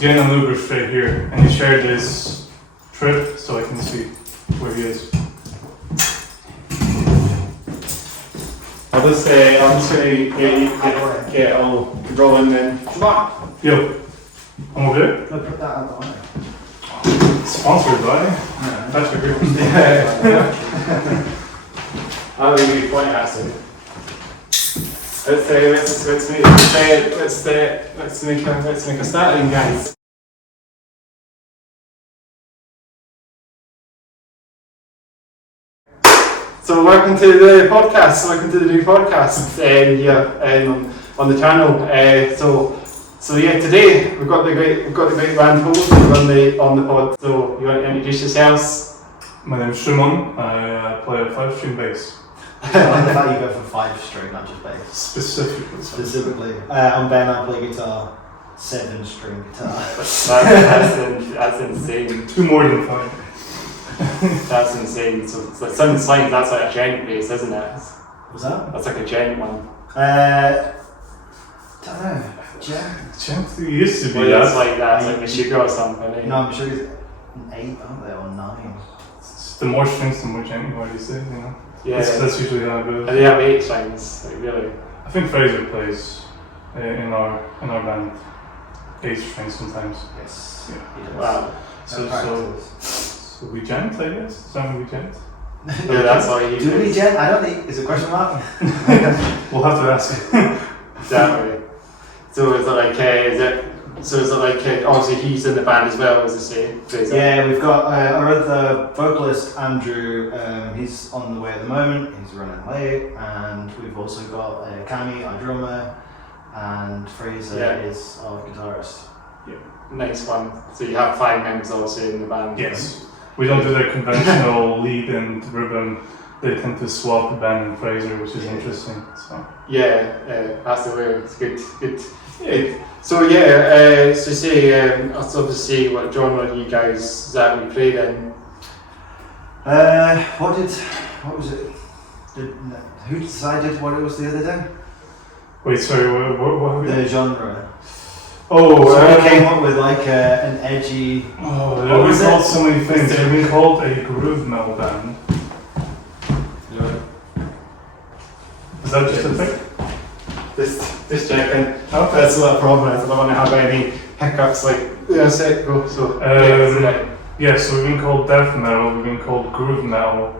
getting an Uber straight here, and he shared this trip so I can see where he is. I'm just gonna get all rolling then. Come on. Yo, I'm over there. Look, put that out there. Sponsored by That's a good. I'll leave you point acid. Let's make a starting, guys. So welcome to the podcast. Welcome to the new podcast here on the channel. So yeah, today we've got the great band Hobbies on the pod. So you want to introduce yourselves? My name's Shimon. I play a 5-string bass. I like the fact you go for 5-string, not just bass. Specifically. I'm Ben, I play guitar. 7-string guitar. That's insane. 2 more than 5. That's insane. So it's like 7 slides. That's like a giant bass, isn't it? Was that? That's like a giant one. Don't know. It used to be Well, it's that. like that's like a sugar or something. Eh? No, I'm sure it's an 8, aren't they, or 9? The more strings, the more gentle, what do you say, you know? Yeah. That's usually how it goes. And they have 8 strings, like really. I think Fraser plays in our band 8 strings sometimes. Yes. Yeah. Wow. So we gent, I guess? Sound we gent? Yeah, that's all you Do we gen? I don't think. Is it a question mark? We'll have to ask. Exactly. So is it like obviously he's in the band as well, as I say? Fraser? Yeah, we've got our other vocalist, Andrew. He's on the way at the moment. He's running late. And we've also got Cami, our drummer. And Fraser is our guitarist. Yeah. Nice one. So you have 5 members also in the band? Yes. We don't do the conventional lead and rhythm. They tend to swap Ben and Fraser, which is interesting. So Yeah, that's the way. It's good. Yeah. So yeah, so say I'll sort of see what genre you guys exactly played in. What was it? Who decided what it was the other day? wait, sorry, what have we The genre. Oh, So we came up with like an edgy. Oh, What we was called it? so many things. We've been called a groove metal band. Is that just a thing? Just checking. Okay. That's what the problem is. I don't want to have any hiccups. Like set go. So Yeah, so we've been called death metal, we've been called groove metal,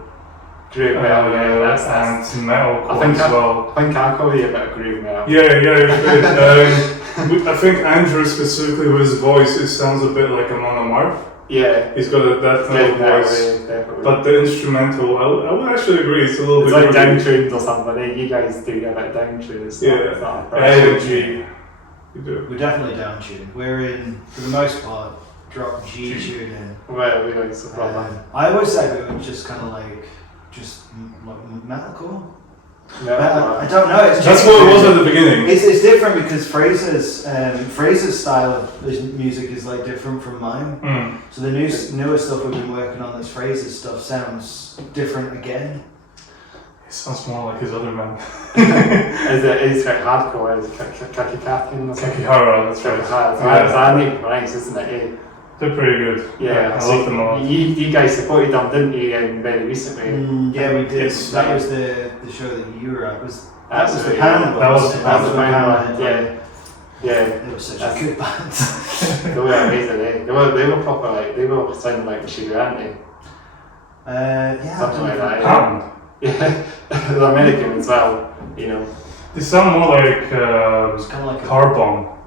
groove metal. Yeah, that's. and metalcore I think as well. I think I call you a bit of groove metal. Yeah. I think Andrew specifically with his voice, it sounds a bit like a monomarth. Yeah. He's got a death metal voice, but the instrumental, I would actually agree, it's a little it's bit like downtuned or something. Eh? You guys do get a bit downtuned. It's not energy. You do. We're definitely down tuned. We're in, for the most part, drop G tuning. Well, we like some problem. I always say we were just kind of like metalcore. Yeah, But I don't know. It's That's just what it was at the beginning. It's different because Fraser's style of music is like different from mine. So the newer stuff we've been working on, that's Fraser's stuff, sounds different again. It sounds more like his other band. It's like hardcore. It's Kakikakin or something. Kakihara, that's right. It's nice, isn't it? Eh? They're pretty good. Yeah, I love them all. You guys supported them, didn't you, very recently? Yeah, we did. Yes. That was the show that you were at. That was the Absolutely. Pound. That was the Pound. Yeah. It was such a good band. They were amazing, eh? They were proper, like, they were sounding like Sugar, aren't they? Yeah. Something like that. Pound. Yeah, they're American as well, you know. They sound more like It's kind of like car bomb.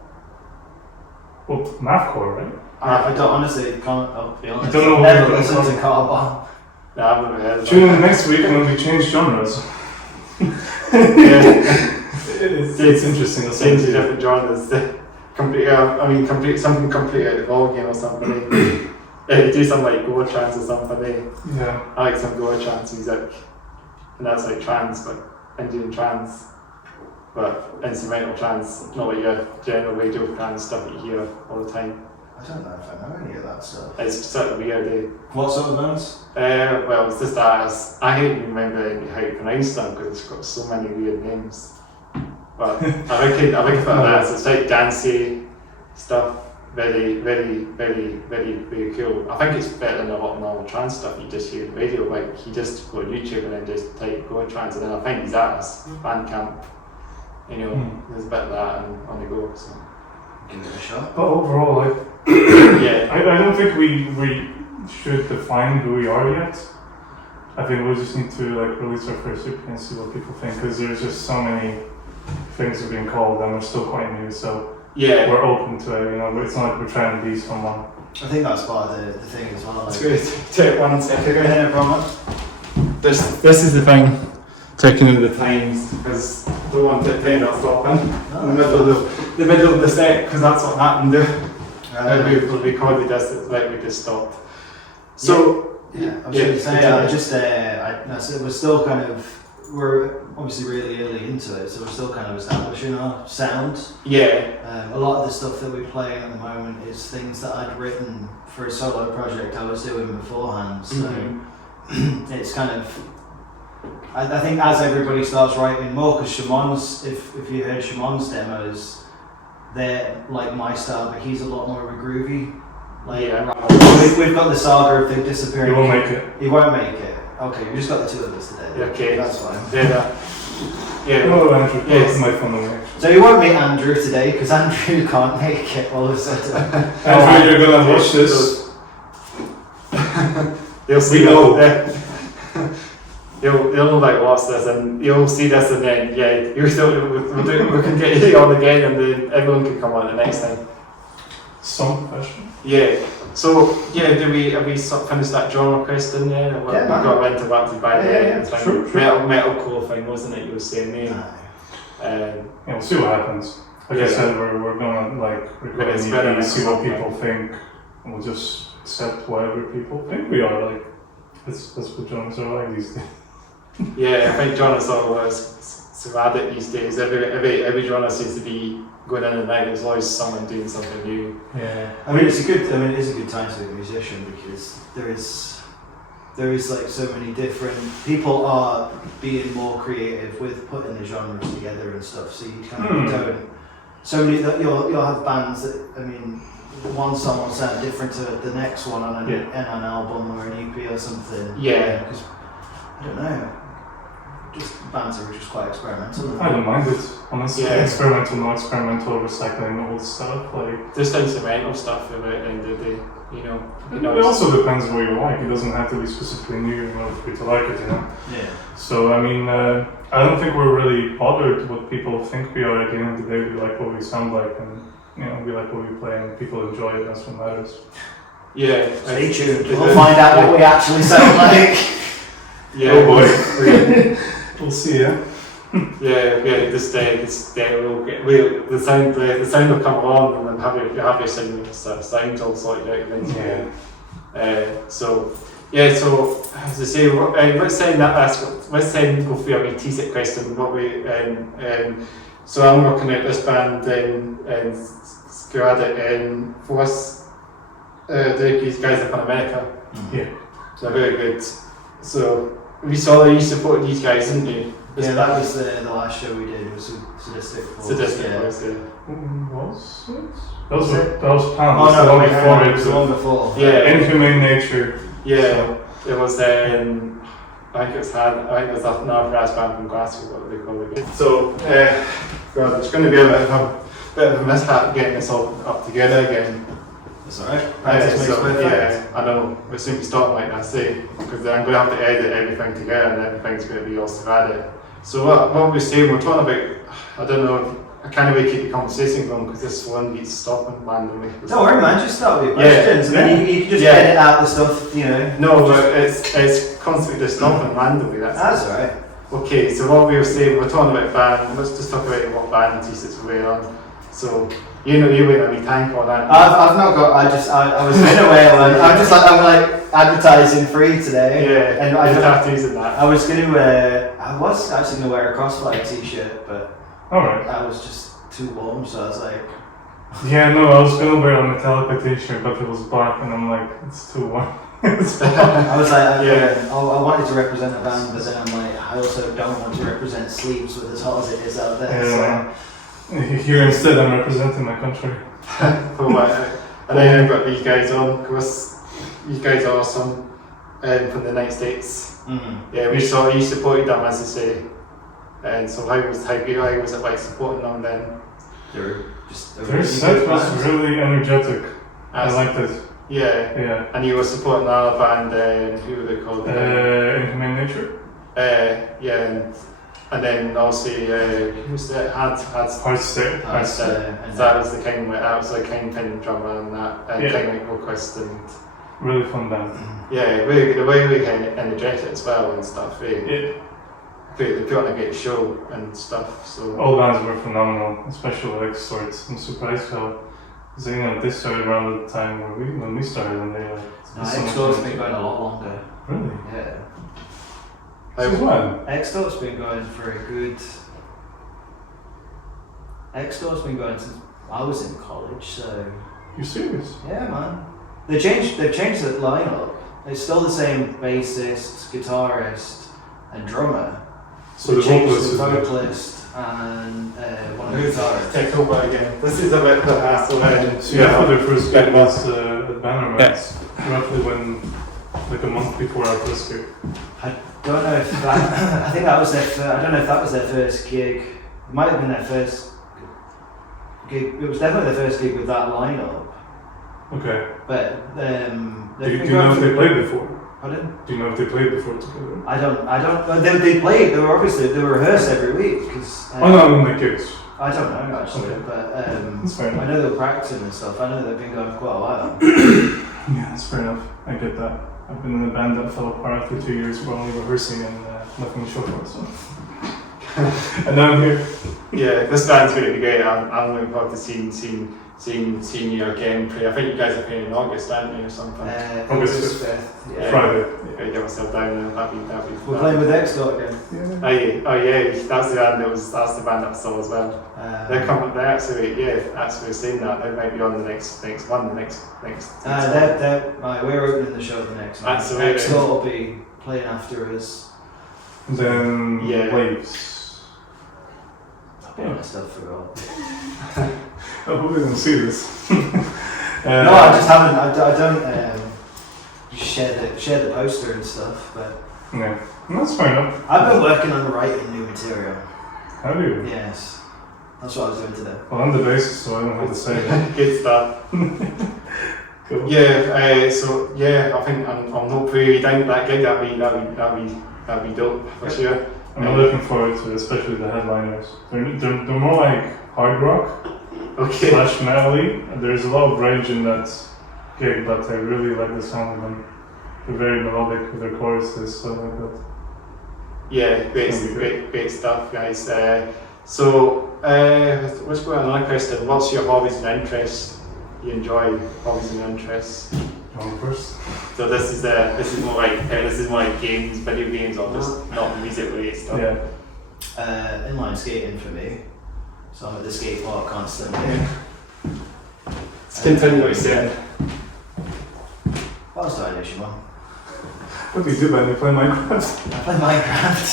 Well, mathcore, right? I don't honestly can't. I'll be honest. I don't know what Never you're listened gonna to Car Bomb. No, I've never heard of Tune them. in next week when we change genres. Yeah. It's interesting. That's Change to different genres. Something completely out of the ballgame or something. Do some like Goa trance or something. Yeah. I like some Goa trance music, and that's like trance, but Indian trance, but instrumental trance, not like your general radio trance stuff that you hear all the time. I don't know if I know any of that stuff. It's sort of weird. Eh? What sort of bands? Well, it's just that I can't even remember how to pronounce them because it's got so many weird names. But I think about that. So it's like dancey stuff. very, very, very, very, very cool. I think it's better than a lot of normal trance stuff you just hear on the radio. Like, you just go on YouTube and then just type go trance, and then I think he's at his Bandcamp. You know, there's a bit of that and on the go. So Give it a shot. But overall, yeah, I don't think we should define who we are yet. I think we just need to like release our first EP and see what people think, because there's just so many things are being called and we're still quite new, so yeah, we're open to it, you know, it's not like we're trying to be someone. I think that's part of the thing as well. it's Like, good. Take 1 second. go ahead, Brahma. This is the thing, taking in the times, because I don't want it to end up stopping in the middle of the set, because that's what happened there. We recorded this, like we just stopped. So Yeah, I was going to say, we're still kind of, we're obviously really early into it, so we're still kind of establishing our sound. yeah, A lot of the stuff that we're playing at the moment is things that I'd written for a solo project I was doing beforehand, so it's kind of, I think as everybody starts writing more, because Shamon's, if you heard Shamon's demos, they're like my style, but he's a lot more of a groovy. Like, Yeah. we've got the saga of the disappearing. You won't make it. He won't make it. Okay, we just got the two of us today. Okay. That's fine. yeah. Oh, Andrew, Yes. that's my phone away. So you won't meet Andrew today because Andrew can't make it all of a sudden. Andrew, you're gonna watch this. You'll see We know. that. You'll like watch this and you'll see this, and then you're still we can get you on again, and then everyone can come on the next time. Some question. Yeah. So have we sort of finished that genre question there? We Yeah, man. got into back to by the Yeah, sure. metalcore thing, wasn't it? You were saying there. Yeah, we'll see what happens. Like I said, we're gonna like record it's an better EP, than see what something. people think, and we'll just accept whatever people think we are. Like that's what genres are like these days. Yeah, I think genres are always so added these days. Every genre seems to be going in and out. There's always someone doing something new. Yeah. I mean, it is a good time to be a musician because there is like so many different people are being more creative with putting the genres together and stuff. So you kind of don't. So many that you'll have bands that, I mean, one song will sound different to the next one on an album or an EP or something. Yeah. Because I don't know. Just bands are just quite experimental. I don't mind it. Honestly, Yeah. experimental, not experimental, recycling old stuff. Like Just instrumental stuff at the end of the day, you know. it also depends what you like. It doesn't have to be specifically new in order for you to like it, you know. Yeah. So I mean, I don't think we're really bothered what people think we are. At the end of the day, we like what we sound like, and you know, we like what we play, and people enjoy it. That's what matters. Yeah. Stay tuned. We'll find out what we actually sound like. Yeah. Oh boy. We'll see, yeah. This day we'll the sound will come along, and then have your sound all sorted out eventually. So as I say, let's go through a wee teaser question. What we so I'm working out this band in Squad in Force. These guys are from America. Yeah. So they're very good. So we saw that you supported these guys, didn't you? Yeah, that was the last show we did. It was Sadistic Force. Sadistic yeah. Force, yeah. Was it? That was Pam. Oh no, the one before it was the one before. Yeah. Inhumane Nature. Yeah, it was. I think it was another brass band from Glasgow. What they call it. So, God, it's going to be a bit of a mishap getting this all up together again. It's alright. Practice makes perfect. Yeah, I know. We'll soon be starting like that, see, because I'm going to have to edit everything together, and everything's going to be all sporadic. So what we're saying, we're talking about. I don't know. I can't really keep the conversation going because this one keeps stopping randomly. Don't worry, man. Just start with your questions, and then you can just edit out the stuff, you know. No, but it's constantly just stopping randomly. That's alright. Okay, so what we were saying, we're talking about band. Let's just talk about what band t-shirts we're wearing. So you went a wee tank on that. I've not got. I was in a way. I'm like advertising free today. Yeah, and I tattoos and that. I was actually gonna wear a Crossfire t-shirt, but Alright. I was just too warm, so I was like. Yeah, no, I was gonna wear a Metallica t-shirt, but it was black, and I'm like, it's too warm. I was like, I wanted to represent a band, but then I'm like, I also don't want to represent sleeves with as hot as it is out there. Yeah. Here instead, I'm representing my country. And then I've got these guys on, of course. These guys are awesome from the United States. Mm-hmm. Yeah, you supported them, as I say. And so how was it like supporting them then? Their set was really energetic. I liked it. Yeah. And you were supporting another band, who were they called? Inhumane Nature? Yeah, and then obviously, who's that? Hard State. That was the kingpin drummer and that, king vocalist and... Really fun band. Yeah, really good. The way we energetic as well and stuff. They put on a great show and stuff. So all bands were phenomenal, especially like Swords. I'm surprised how, they started around the time when we started, and they Exto's been going a lot longer. Really? Yeah. Since when? Exto's been going for a good. Exto's been going since I was in college, so. You serious? Yeah, man. They've changed the lineup. It's still the same bassist, guitarist, and drummer. So the vocalist and one of the guitarists. Take over again. This is a bit of a hassle. So yeah, for their first gig was at Bannerman's, roughly like a month before our first gig. I don't know if that. I think that was I don't know if that was their first gig. It might have been their first gig. It was definitely their first gig with that lineup. Okay. But do you know if they played before? Pardon? Do you know if they played before together? I don't. They played. They were rehearsed every week because. No, I mean the gigs. I don't know actually, Okay. but That's fair enough. I know they were practicing and stuff. I know they've been going for quite a while. Yeah, that's fair enough. I get that. I've been in a band that fell apart after 2 years. We're only rehearsing and nothing to show for it. So. And now I'm here. Yeah, this band's going to be great. I'm looking forward to seeing you again play. I think you guys are playing in August, aren't you, or something? August 5th. Yeah. Friday. Yeah, get myself down there. That'd be We're playing with Exto again. Yeah. Oh yeah, that's the band that I saw as well. They're coming. They're actually saying that they might be on the next one. We're opening the show the next night. Absolutely. Exto will be playing after us. And then Waves. I'll be honest, I forgot. I hope they don't see this. No, I just haven't. I don't share the poster and stuff, but Yeah, that's fair enough. I've been working on writing new material. Have you? Yes, that's what I was doing today. Well, I'm the bassist, so I don't have to say it. Good stuff. Cool. Yeah. I think I'm not pretty down that gig. That'd be dope for sure. I'm looking forward to it, especially the headliners. They're more like hard rock Okay. / metal-y. There's a lot of rage in that gig, but I really like the sound of them. They're very melodic with their choruses, so like that. Yeah, great stuff, guys. Let's go on another question. What's your hobbies and interests? You enjoy hobbies and interests? Going first. So this is more like games, video games, or just not music related stuff. Yeah. Inline skating for me. So I'm at the skate park constantly. Continue what you're saying. What else do I do, Shimon? What do you do, man? You play Minecraft? I play Minecraft.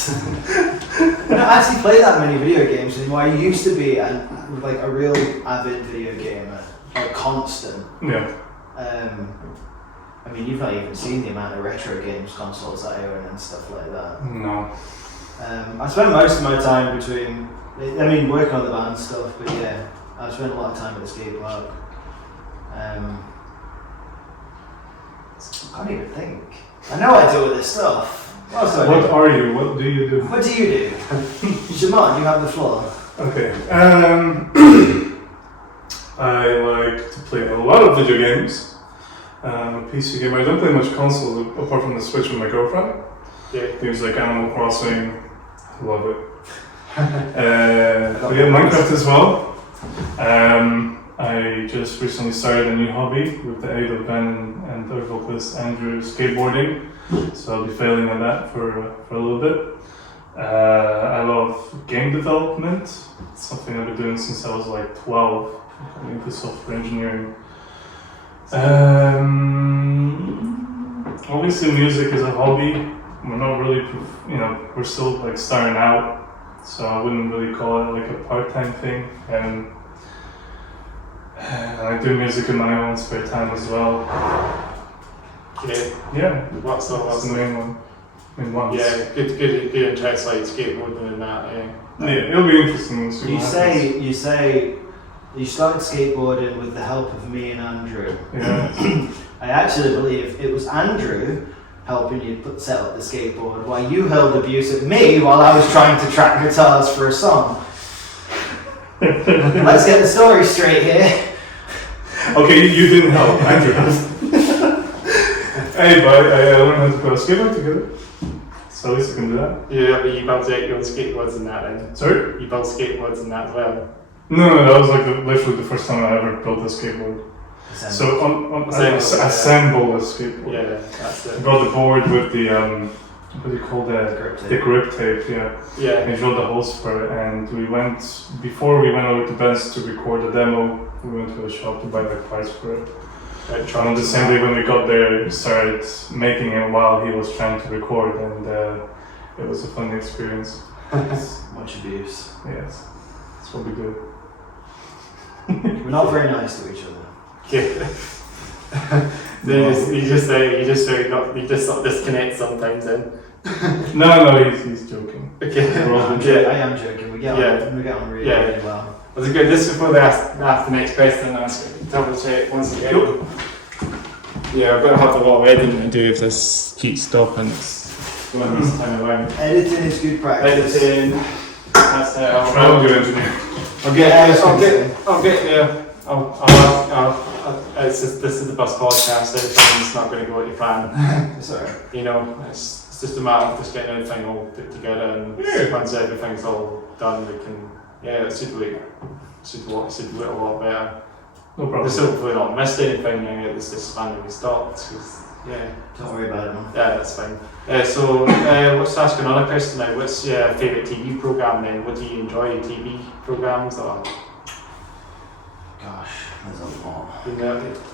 I don't actually play that many video games anymore. I used to be a real avid video gamer, like constant. Yeah. I mean, you've not even seen the amount of retro games consoles that I own and stuff like that. No. I spend most of my time working on the band stuff, but yeah, I spend a lot of time at the skate park. I can't even think. I know I do all this stuff. What else do I do? What are you? What do you do? What do you do? Shimon, you have the floor. Okay. I like to play a lot of video games. I'm a PC gamer. I don't play much console apart from the Switch with my girlfriend. Yeah. Things like Animal Crossing. I love it. We have Minecraft as well. I just recently started a new hobby with the aid of Ben and our vocalist Andrew, skateboarding. So I'll be failing on that for a little bit. I love game development. It's something I've been doing since I was like 12. I'm into software engineering. Obviously music is a hobby. We're not really, we're still like starting out. So I wouldn't really call it like a part-time thing. And I do music in my own spare time as well. Okay. Yeah, What's that's the main one. In once. Yeah, good interest like skateboarding and that. Yeah, it'll be interesting to see You what say you started skateboarding with the help of me and Andrew. Yeah. I actually believe it was Andrew helping you set up the skateboard while you hurled abuse at me while I was trying to track guitars for a song. Let's get the story straight here. Okay, you didn't help, Andrew has. Hey, but I learned how to play skateboard together. So at least I can do that. Yeah, but you built your own skateboards and that then. Sorry? You built skateboards and that as well. No, that was like literally the first time I ever built a skateboard. So I assemble a skateboard. Yeah, that's I it. got the board with the what do you call that? The grip tape, yeah. Yeah. I drilled the holes for it, and before we went over to Ben's to record the demo, we went to a shop to buy the parts for it. And on the same day when we got there, we started making it while he was trying to record, and it was a fun experience. Much abuse. Yes, that's what we do. We're not very nice to each other. Yeah. You just sort of disconnect sometimes then. No, he's joking. Okay. I am joking. We get on really well. Was it good? Just before they ask the next question, ask double check once again. Cool. Yeah, I'm going to have a lot of editing to do if this keeps stopping. It's going this time around. Editing is good practice. Editing. That's it. I'll do engineer. I'll get there. This is the bus podcast. Everything's not going to go to your plan. Sorry. You know, it's just a matter of just getting everything all put together, and once everything's all done, we can. Yeah, it should look a lot better. No problem. Just hopefully not missed anything. It's just randomly stopped. Don't worry about it, man. Yeah, that's fine. So let's ask another question now. What's your favourite TV programme then? What do you enjoy? TV programmes or? Gosh, there's a lot. You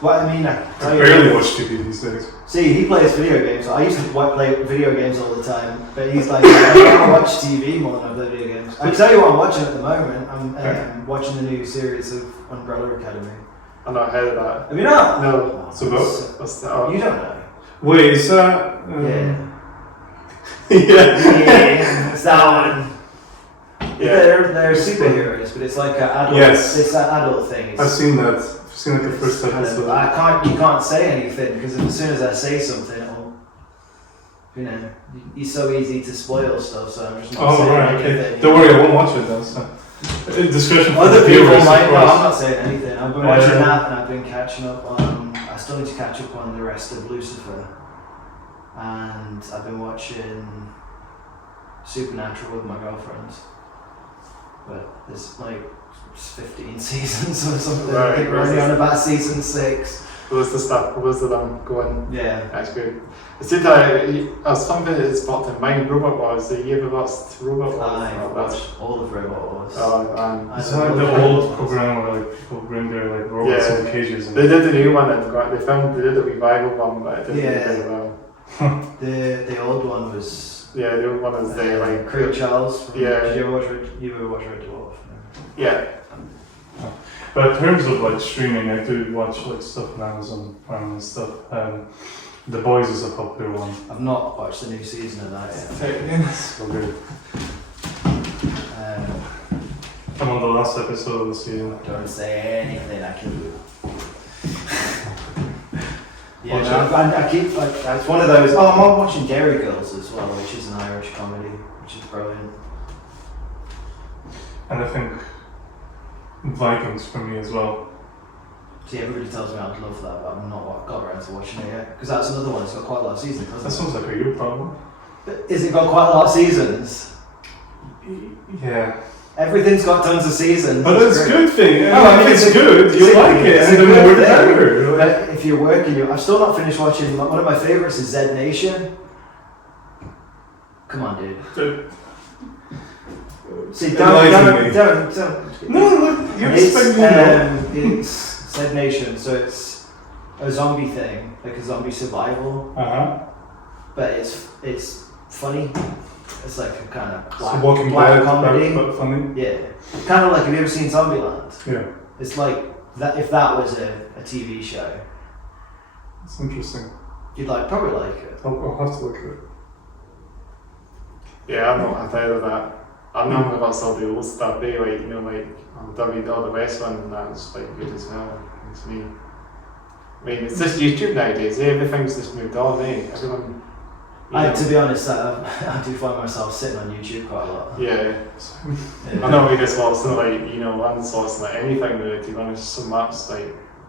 Well, I mean, I barely watch TV these days. See, he plays video games. I used to play video games all the time, but he's like, I watch TV more than I play video games. I can tell you what I'm watching at the moment. I'm watching the new series of Umbrella Academy. I've not heard of that. Have you not? No. It's about? What's that? You don't know. Wait, is that? Yeah. Yeah. It's that one. Yeah. They're superheroes, but it's like an adult. Yes. It's that adult thing. I've seen that. I've seen like the first episode. You can't say anything because as soon as I say something, it's so easy to spoil stuff. So I'm just not saying anything. Okay. Don't worry, I won't watch it then. So. Discussion for Other the people viewers, might. of No, course. I'm not saying anything. I've been watching that, and I've been catching up on. I still need to catch up on the rest of Lucifer, and I've been watching Supernatural with my girlfriend. But there's like 15 seasons or something. Right, I think we're only on about season 6. What's the stuff? What's the going? Yeah. That's good. It seemed like something that sparked in mind. Robot Wars. Do you ever watched Robot Wars? I watched all of Robot Wars. Oh man. It's like the old program where like people bring their like robots in cages. And They did the new one and they did a revival one, but it didn't do very well. The old one was. Yeah, the old one is there like Craig Charles. Yeah. Did you ever watch Red Dwarf? Yeah. But in terms of like streaming, I do watch like stuff on Amazon Prime and stuff. The Boys is a popular one. I've not watched the new season of that yet. So good. I'm on the last episode of the season. Don't say anything, I kill you. Yeah, Watch I keep like it's one of those. Oh, I'm watching Dairy Girls as well, which is an Irish comedy, which is brilliant. And I think Vikings for me as well. See, everybody tells me I'd love that, but I've not got around to watching it yet. Because that's another one that's got quite a lot of seasons, That hasn't sounds like a you problem. it? Is it got quite a lot of seasons? Yeah. Everything's got tons of seasons. But that's a good thing. No, I mean, it's good. You like it, it's and a the good more the thing. better. But if you're working, I've still not finished watching. One of my favorites is Z Nation. Come on, dude. See, don't. No, look, you're It's expecting me to it's Z Nation, so it's a zombie thing, like a zombie survival. But it's funny. It's like a kind of Walking black Dead, comedy. but funny. Yeah, kind of like, have you ever seen Zombieland? Yeah. It's like that if that was a TV show, It's interesting. you'd probably like it. I'll have to look at it. Yeah, I've not had either of that. I've never got some of the old stuff, like, you know, like all the West one, and that's like good as well. It's me. I mean, it's just YouTube nowadays, everything's just moved on, everyone. To be honest, I do find myself sitting on YouTube quite a lot. Yeah. I know we just watch one source, anything really, to be honest, so much,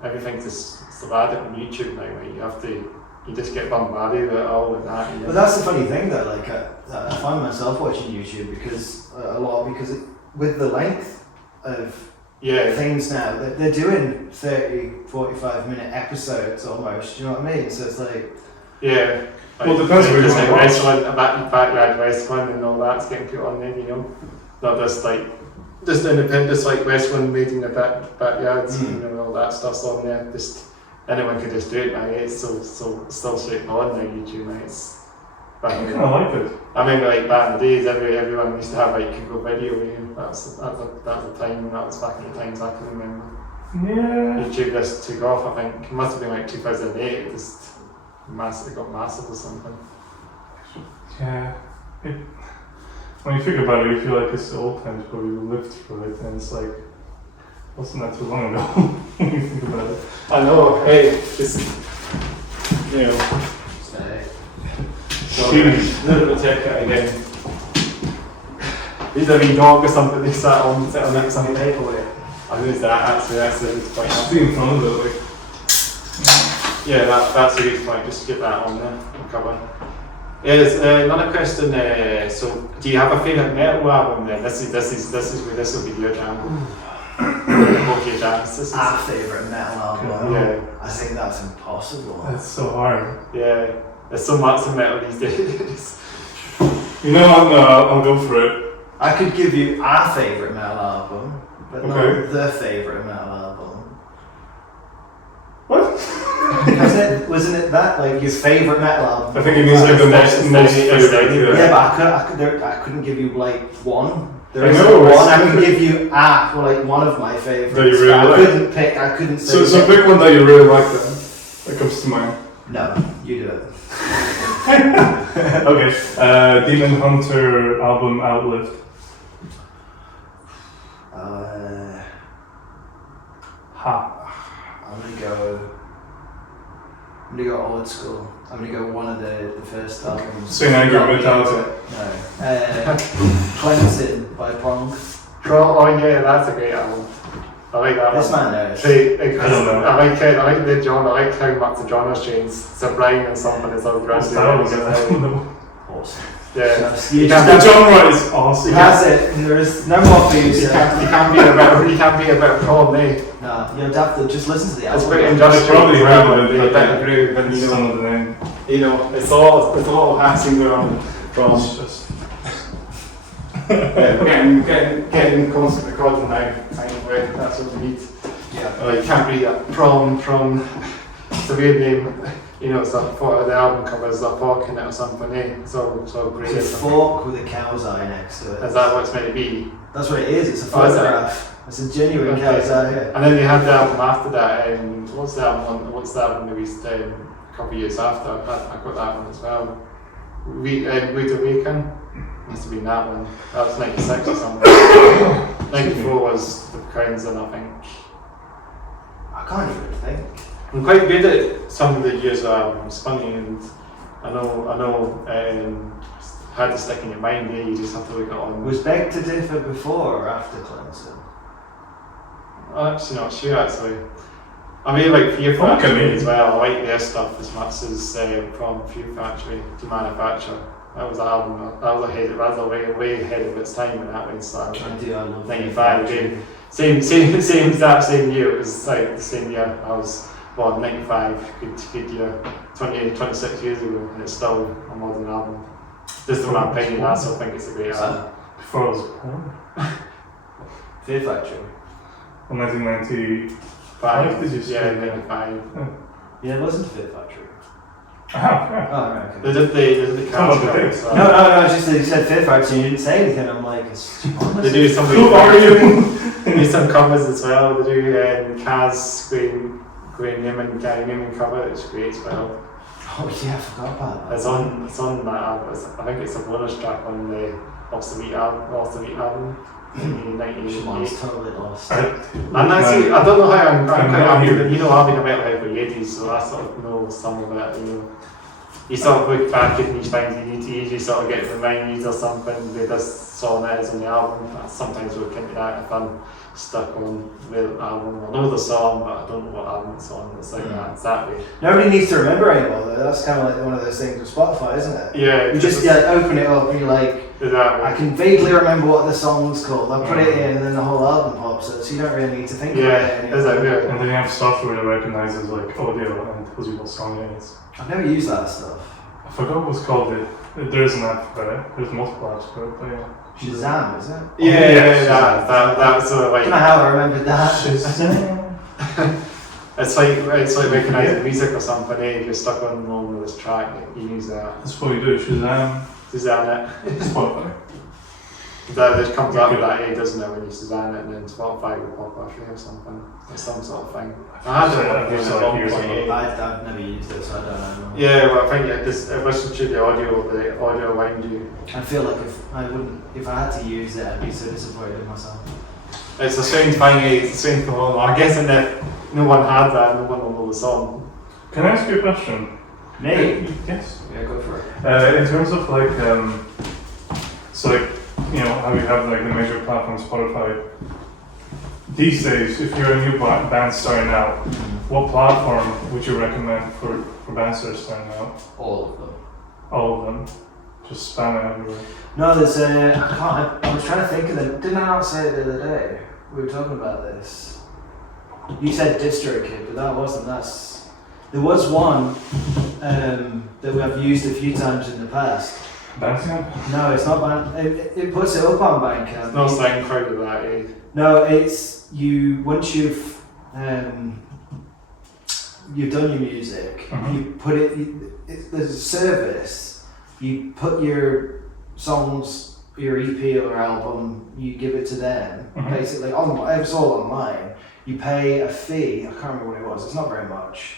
everything's just so bad on YouTube now, you just get bombarded with it all and that. But that's the funny thing though, I find myself watching YouTube because with the length of things now, they're doing 30-45 minute episodes almost, you know what I mean? So it's yeah. Well, it depends what you want to watch. Wrestling, backyard wrestling and all that's getting put on there, not just independent, just wrestling made in the backyards, all that stuff's on there. Just anyone can just do it now. It's so still straightforward now. YouTube, now. It's. I kind of like it. I remember back in the days, everyone used to have Google Video. That's the time. That was back in the times I can remember. Yeah. YouTube just took off. I think it must have been 2008. It just. It got massive or something. Yeah. When you think about it, you feel like it's the old times, but we lived through it, and it's wasn't that too long ago when you think about it. I know, hey, just, so, a little bit of check it again. These are a dog or something they sat on next to the table. I think that's a good point. See in front of it, Yeah, that's a good point. Just get that on there and cover. Yeah, there's another question. So, do you have a favourite metal album then? This is where this will be your jam. Both your jams. Our favourite metal album. Yeah. I think that's impossible. That's so hard. Yeah, there's so much of metal these days. You know what? No, I'll go for it. I could give you our favourite metal album, but not the favourite metal album. What? Wasn't it that your favourite metal album? I think it means the most favourite. Yeah, but I couldn't give you one. There I is know, one. I can give you one of my favourites. That you really I like. couldn't pick. I couldn't say. So pick one that you really like then. That comes to mind. No, you do it. Okay. Demon Hunter album Outlived. I'm gonna go old school. I'm gonna go one of the first albums. St. Anger Metalhead. No. Cleansing by Prong. Oh yeah, that's a great album. I like that This one. man knows. I don't know. I like the genre. I like how much the genre changed. So Brian and something is all grand. Awesome. Yeah. The genre is awesome. That's it. There is no more for you. You can't be about Prong, eh? No, you'll have to just listen to the album. It's pretty industrial. Probably heard a bit of groove and some of the name. it's all hashing around from getting constant recording now, kind of way. That's what we need. Yeah. You can't read that from it's a weird name. It's a photo of the album cover, there's a fork in it or something, eh? So great. It's a fork with a cow's eye next to it. Is that what it's meant to be? That's what it is. It's a photograph. It's a genuine cow's eye. Yeah. And then they had the album after that. What's the album released a couple of years after? I got that one as well. We'd Awaken. Must have been that one. That was 96 or something. 94 was The Cleansing, I think. I can't even think. I'm quite good at some of the years of albums. Funny, and I know. Hard to stick in your mind. You just have to look at it on. Was Beg to Differ before or after Cleansing? I'm actually not sure. I really like Fear Factory as well. I like their stuff as much as from Fear Factory to Manufacture. That was an album. That was way ahead of its time when that went started. I love 95. Same year. It was the same year. I was born 95. Good year. 26 years ago, and it's still a modern album. Just in my opinion, I still think it's a great album. Before I was born. Fear Factory. 1995, did you say? Yeah, 95. Yeah, it wasn't Fear Factory. Yeah. Oh, right, okay. They did the Some of cast. the right, dates. so- No, it's just that you said fifth art, so you didn't say anything. I'm like, it's They do some Who are you? They do some covers as well. They do Kaz, Graham Newman, Gary Newman cover. It's great as well. Oh yeah, I forgot about that. It's on that album. I think it's a bonus track on the Off the Beat album. Siobhan's 1988. totally lost. And actually, I don't know how I'm quite I'm happy not that, you know, I've been a metalhead for ages, so I sort of know some of it, you know. You sort of look back and you find you sort of get reminded or something with this song that is on the album. I sometimes look into that if I'm stuck on the album. I know the song, but I don't know what album it's on. It's like that, exactly. Nobody needs to remember anymore though. That's kind of like one of those things with Spotify, isn't it? Yeah. You just open it up and you're like, Exactly. I can vaguely remember what the song's called. I put it in and then the whole album pops up, so you don't really need to think about it anymore. exactly. And then you have software that recognizes like audio and tells you what song it is. I've never used that stuff. I forgot what's called it. There's an app for it. There's multiple apps for it, but yeah. Shazam, is it? Yeah, that's sort of I like. don't know how I remembered that. Shazam. It's like recognizing music or something. If you're stuck on this track, you use that. That's what you do. Shazam. Shazam it. Spotify. That just comes up with that A, doesn't it, when you Shazam it, and then Spotify will pop up or something. It's some sort of thing. I had it There's at like one years point. ago. I've never used it, so I don't know. Yeah, well, I think I listened to the audio around you. I feel like if I had to use it, I'd be so disappointed in myself. It's a strange thing, it's a strange phenomenon. I'm guessing that no one had that, no one will know the song. Can I ask you a question? Me? Yes. Yeah, go for it. In terms of like, so like, you know, how you have like the major platforms, Spotify. These days, if you're a new band starting out, what platform would you recommend for bands that are starting out? All of them. All of them. Just spam it everywhere. No, there's I was trying to think of them. Didn't I not say it the other day? We were talking about this. You said DistroKid, but that wasn't. There was one that we have used a few times in the past. Bandcamp? No, it's not Band. It puts it up on Bandcamp. It's not SoundCloud of that, eh? No, it's you. Once you've done your music, you put it. There's a service. You put your songs, your EP or album. You give it to them. Basically, it's all online. You pay a fee. I can't remember what it was. It's not very much.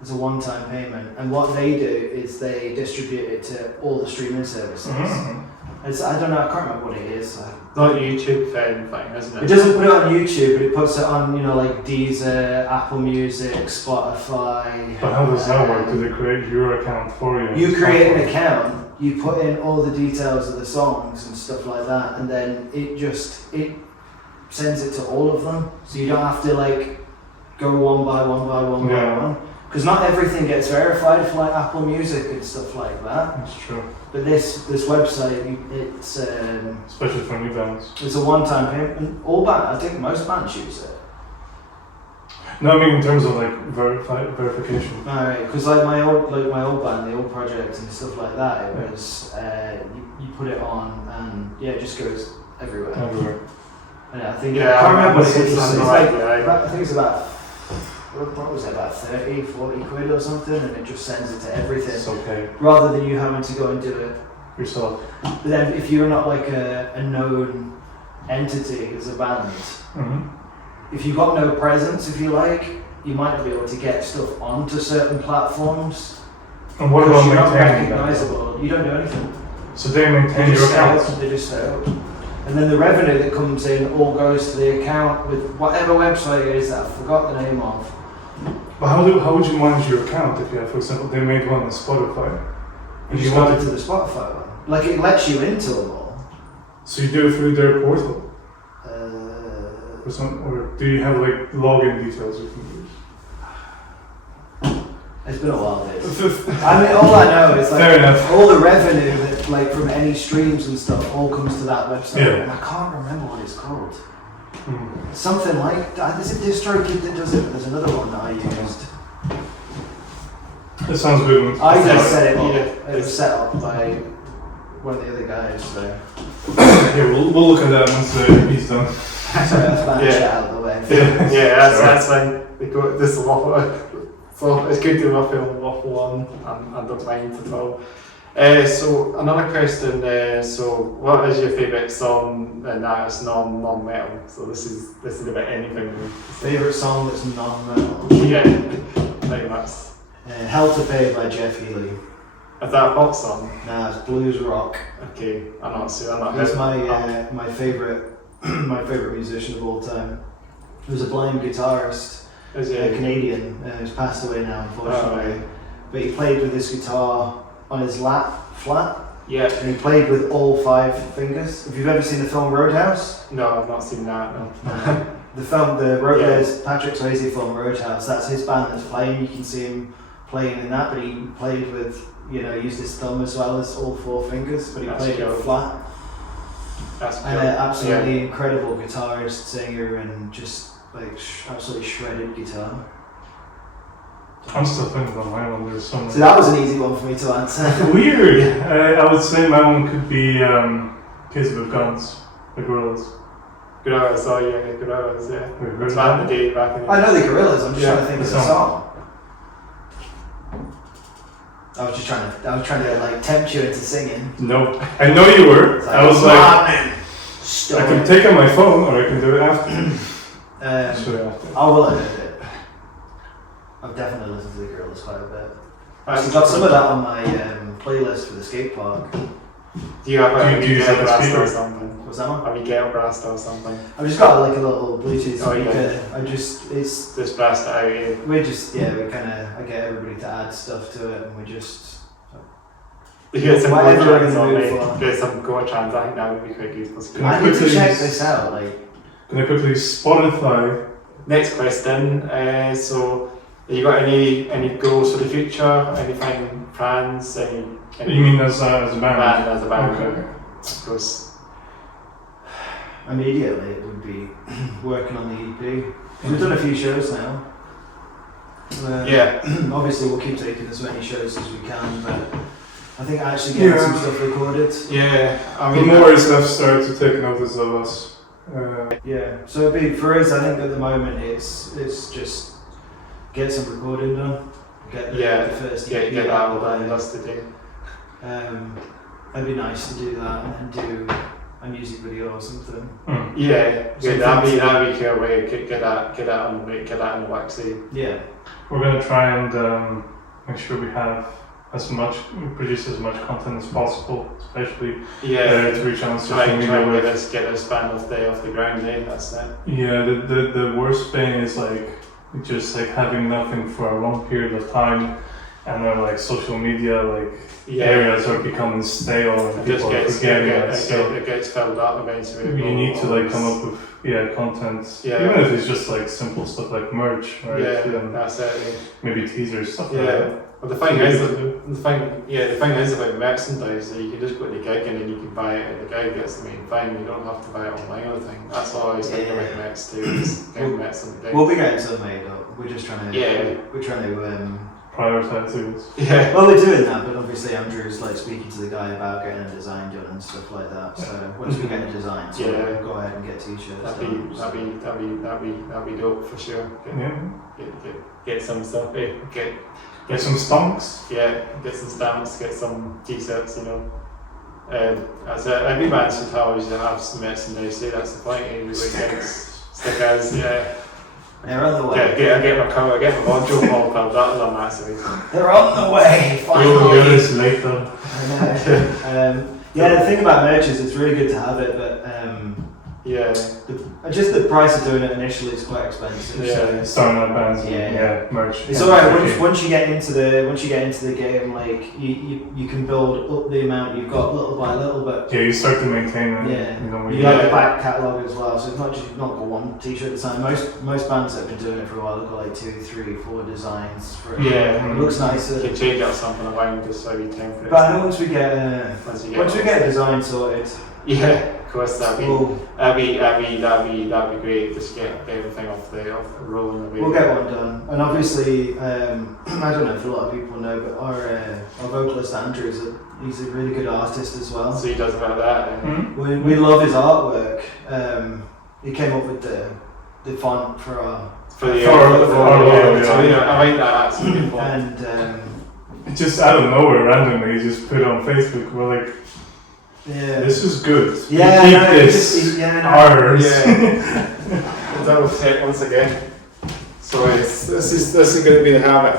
It's a one-time payment, and what they do is they distribute it to all the streaming services. I don't know. I can't remember what it is. Not YouTube thing, isn't it? It doesn't put it on YouTube, but it puts it on, like Deezer, Apple Music, Spotify. But how does that work? Do they create your account for you? You create an account, you put in all the details of the songs and stuff like that, and then it sends it to all of them. So you don't have to go one by one. Because not everything gets verified for Apple Music and stuff like that. That's true. But this website, it's especially for new bands. It's a one-time payment, and I think most bands use it. No, I mean in terms of verification. Alright, because my old band, the old project and stuff like that, it was you put it on and it just goes everywhere. And I think I can't remember what it is. I think it's about. What was it, about 30, 40 quid or something, and it just sends it to everything. It's okay. Rather than you having to go and do it yourself. But then if you're not a known entity as a band, if you've got no presence, if you like, you might not be able to get stuff onto certain platforms. And what about you're not maintaining recognizable? You don't do anything. So they maintain your account? They just stay up. And then the revenue that comes in all goes to the account with whatever website it is that I forgot the name of. But how would you manage your account if you have, for example, they made one on Spotify? And you go into the Spotify one. It lets you into them all. So you do it through their portal? Or do you have login details you can use? It's been a while, dude. I mean, all I know is Fair enough. all the revenue that from any streams and stuff all comes to that website, Yeah. and I can't remember what it's called. Something like there's a DistroKid that does it. But there's another one that I used. That sounds good. I just set it up. It was set up by one of the other guys. So. Yeah, we'll look at that once he's done. Sorry, that's bad shit out of the way. That's fine. This a lot. So it's good to waffle on. I don't mind at all. So another question. So what is your favourite song and that is non-metal? So this is about anything. Favourite song that's non-metal? Yeah, like that's. Hell to Pay by Jeff Healey. Is that a pop song? Nah, it's blues rock. Okay, I'm not sure. I'm not. He's my favourite my favourite musician of all time. He was a blind guitarist, Is a it? Canadian. He's passed away now, unfortunately. Oh, right. But he played with his guitar on his lap, flat, Yeah. and he played with all 5 fingers. If you've ever seen the film Roadhouse, No, I've not seen that. No. there's Patrick Swayze film Roadhouse. That's his band that's playing. You can see him playing in that, but he played with, used his thumb as well as all 4 fingers, but he That's played cool. it flat. That's cool. And an absolutely incredible guitarist, singer, and just like absolutely shredded guitar. I'm still thinking about my one. There's some So that was an easy one for me to answer. weird. I would say my one could be Kids with Guns, the Gorillaz. Gorillaz, oh yeah, Gorillaz, yeah. We've heard It's of back in that. the day, back in the I know the Gorillaz. I'm just Yeah, trying to think of the the song. song. I was trying to like tempt you into singing. No, I know you were. It's I was like, I stop can it. take out my phone or I can do it after. Sure, after. I will edit it. I've definitely listened to the Gorillaz quite a bit. That's I've got some of that on my playlist for the skate park. Do you have Do you use ghetto like a blast speaker? or something? What's that one? Have you ghetto blast or something? I've just got like a little Bluetooth Oh, yeah. speaker. It's Just blast it out, yeah. I get everybody to add stuff to it, and we just. You get some Whatever Go we're trans gonna on do me. for- Get some Go trans, I think that would be quite good. Can I I need to quickly check use- this out. Like, Can I quickly Spotify? Next question, so have you got any goals for the future? Anything, plans? You mean as a band? Band as a band? Okay. Of course. immediately, it would be working on the EP. We've done a few shows now. Yeah. Obviously, we'll keep taking as many shows as we can, but I think actually getting some stuff recorded. Yeah, I The mean, more stuff start to take notice of us. Yeah. So it'd be for us. I think at the moment it's just get some recording done. Get the first get EP that out all of the done, way. that's the day. It'd be nice to do that and then do a music video or something. Yeah, So that'd be cool way. Get that on the way, get that in the wax. Yeah. We're gonna try and make sure we have produce as much content as possible, especially to reach out on Try social and media. get this band off the ground. That's it. Yeah, the worst thing is like just like having nothing for a long period of time, and then like social media areas are becoming stale and It just people are forgetting it. So it gets filled up eventually. you need to like come up with content, Yeah. even if it's just like simple stuff like merch, right? Yeah, And that's it. maybe teasers, stuff like Yeah. that. Well, the thing is about merchandise that you can just go to the gig and then you can buy it at the gig. That's the main thing. You don't have to buy it online or anything. That's all I always think about merch too. Just getting merch on the gig. We'll be getting some made up. We're just trying to. Yeah. We're trying to. Prioritize it. Yeah. Well, we're doing that, but obviously Andrew's like speaking to the guy about getting a design done and stuff like that. So once we get a design, Yeah. we'll go ahead and get t-shirts. That'd be dope for sure. Get some stuff. Get some stonks. Get some stamps. Get some t-shirts. As every band should have some merchandise. That's the point. Stickers. Yeah. They're on the way. Get my cover. Get my wardrobe all filled up. That's massive. They're on the way. You'll Finally. hear this later. Yeah, the thing about merch is it's really good to have it, but Yeah. just the price of doing it initially is quite expensive. Yeah. So Starting out bands, Yeah. merch. it's alright once you get into the game, like you can build up the amount you've got little by little, but Yeah, you start to maintain it. yeah, when you you have the back catalogue as well. So it's not just you've not got one t-shirt at a time. Most bands that have been doing it for a while have got like 2, 3, 4 designs for it. Yeah. It looks nicer. You can change it or something around just so you time for it. But I know once we get a design sorted, Yeah, of course that'd be we'll great. Just get everything off the roll and We'll get one done, and obviously, I don't know if a lot of people know, but our vocalist Andrew he's a really good artist as well. So he does about that. Mhm. We love his artwork. He came up with the font for our. For the For our logo, so yeah. I like that. a good point. And Just out of nowhere, randomly, he just put it on Facebook. We're like, yeah. this is good. Yeah, You keep no, this. Ours. That was it once again. So this is going to be the habit.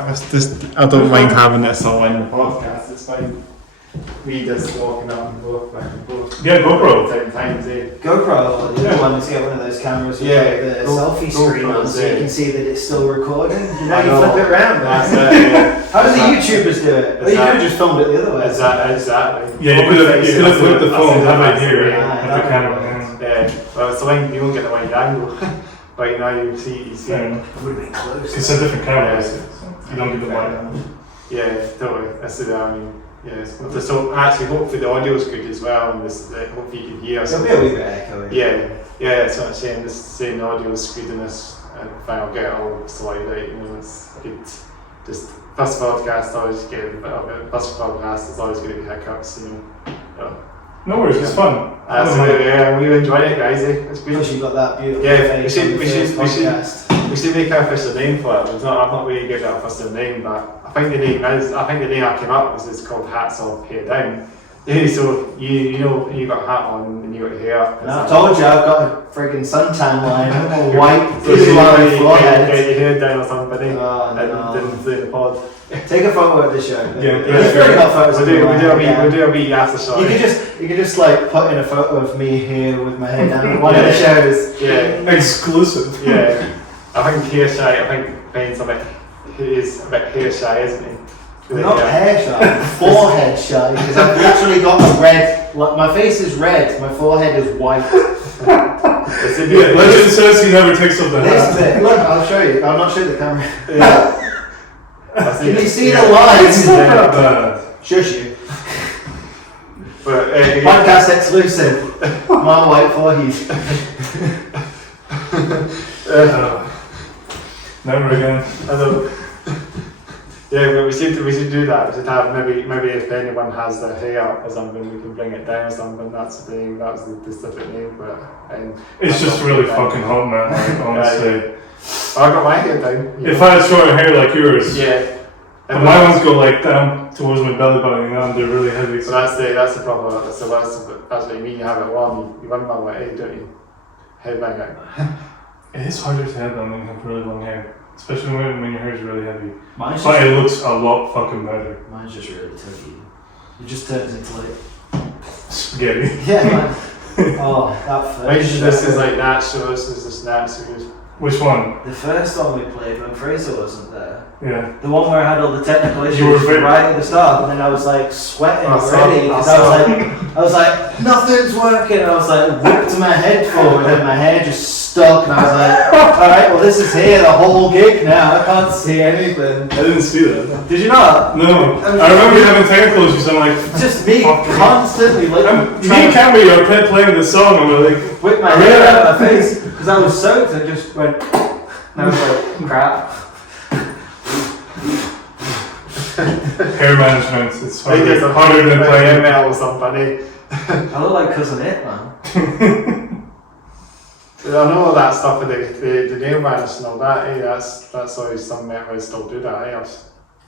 I don't mind having this on the podcast. It's fine. We just walking up and forth, back and forth. Yeah, GoPro. 10 times, eh? GoPro, the other one is get one of those cameras with the selfie screen on, so you can see that it's still recording. You know, you flip it around. That's it, yeah. How do the YouTubers do it? Well, you could have just filmed it the other way. Exactly. Yeah, you could have flipped the phone, have it here, Yeah, with the camera. Yeah, well, so when you won't get the wide angle. Right now you see it. It would have been close. It's a different camera, so you don't get the wide angle. Yeah, totally. That's it. I mean, yes. So actually, hopefully the audio is good as well, and hopefully you can hear us. There'll be a wee bit echo. Yeah, that's what I'm saying. This saying the audio is good in this, and I'll get it all sorted out. You know, it's good. Just first podcast, always get a bit of it. First podcast is always going to be hiccups. You know. No worries, it's fun. Absolutely, yeah. We enjoyed it, guys. It's good. Plus, you've got that beautiful Yeah, face on the first podcast. We should make our official name for it. I've not really given it a official name, but I think the name I came up with is called Hats Off, Hair Down. Yeah, so you know you got a hat on and you got hair up. And I told you I've got a friggin' suntan line, all white, So you blue on my get forehead. your hair down or something, Oh, and no. then do the pod. Take a photo of the show. Yeah, You've already got photos of me. We'll do a wee after show. You could just like put in a photo of me here with my hair down. One of the shows. Yeah, Exclusive. yeah. I think hair shy. I think Ben's he is a bit hair shy, isn't he? Not hair shy, forehead shy, because I've literally got a red, like my face is red, my forehead is white. Legend says he never takes off the This hat. bit, look, I'll show you. I'll not show the camera. Yeah. Can you see the It's lines? not that bad. Shush you. But Podcast exclusive. My white forehead. Never again. I know. Yeah, but we should do that. We should have maybe if anyone has their hair or something, we can bring it down or something. That's the thing. That's the specific name for it. And It's just really fucking hot, man. Like, honestly. I got my hair down. If I had short hair like yours, Yeah. but my ones go like down towards my belly button, you know, and they're really heavy. So that's the proper. So that's what you mean. You have it warm. You run my way, don't you? Headbang out. It is harder to have when you have really long hair, especially when your hair is really heavy. Mine's But just, it looks a lot fucking better. mine's just really tuggy. It just turns into like. Spaghetti. Yeah, man. Oh, that first. This is like natural. This is just natural. Which one? The first one we played when Fraser wasn't there. Yeah. The one where I had all the technical issues You were very- right at the start, and then I was like sweating I saw- already because I was like, nothing's working. And I was like, whipped my head forward, and my hair just stuck. And I was like, all right, well this is here the whole gig now. I can't see anything. I didn't see that. Did you not? No. I remember you having technical issues. I'm like, Just me Fuck. constantly like me and Cameron are playing the song, and we're like, whip my hair out of my face because I was soaked and just went. And I was like, crap. hair management. It's I think it's harder than playing. ML or something. I look like Cousin It, man. I know all that stuff with the nail varnish and all that. That's always some metalheads still do that.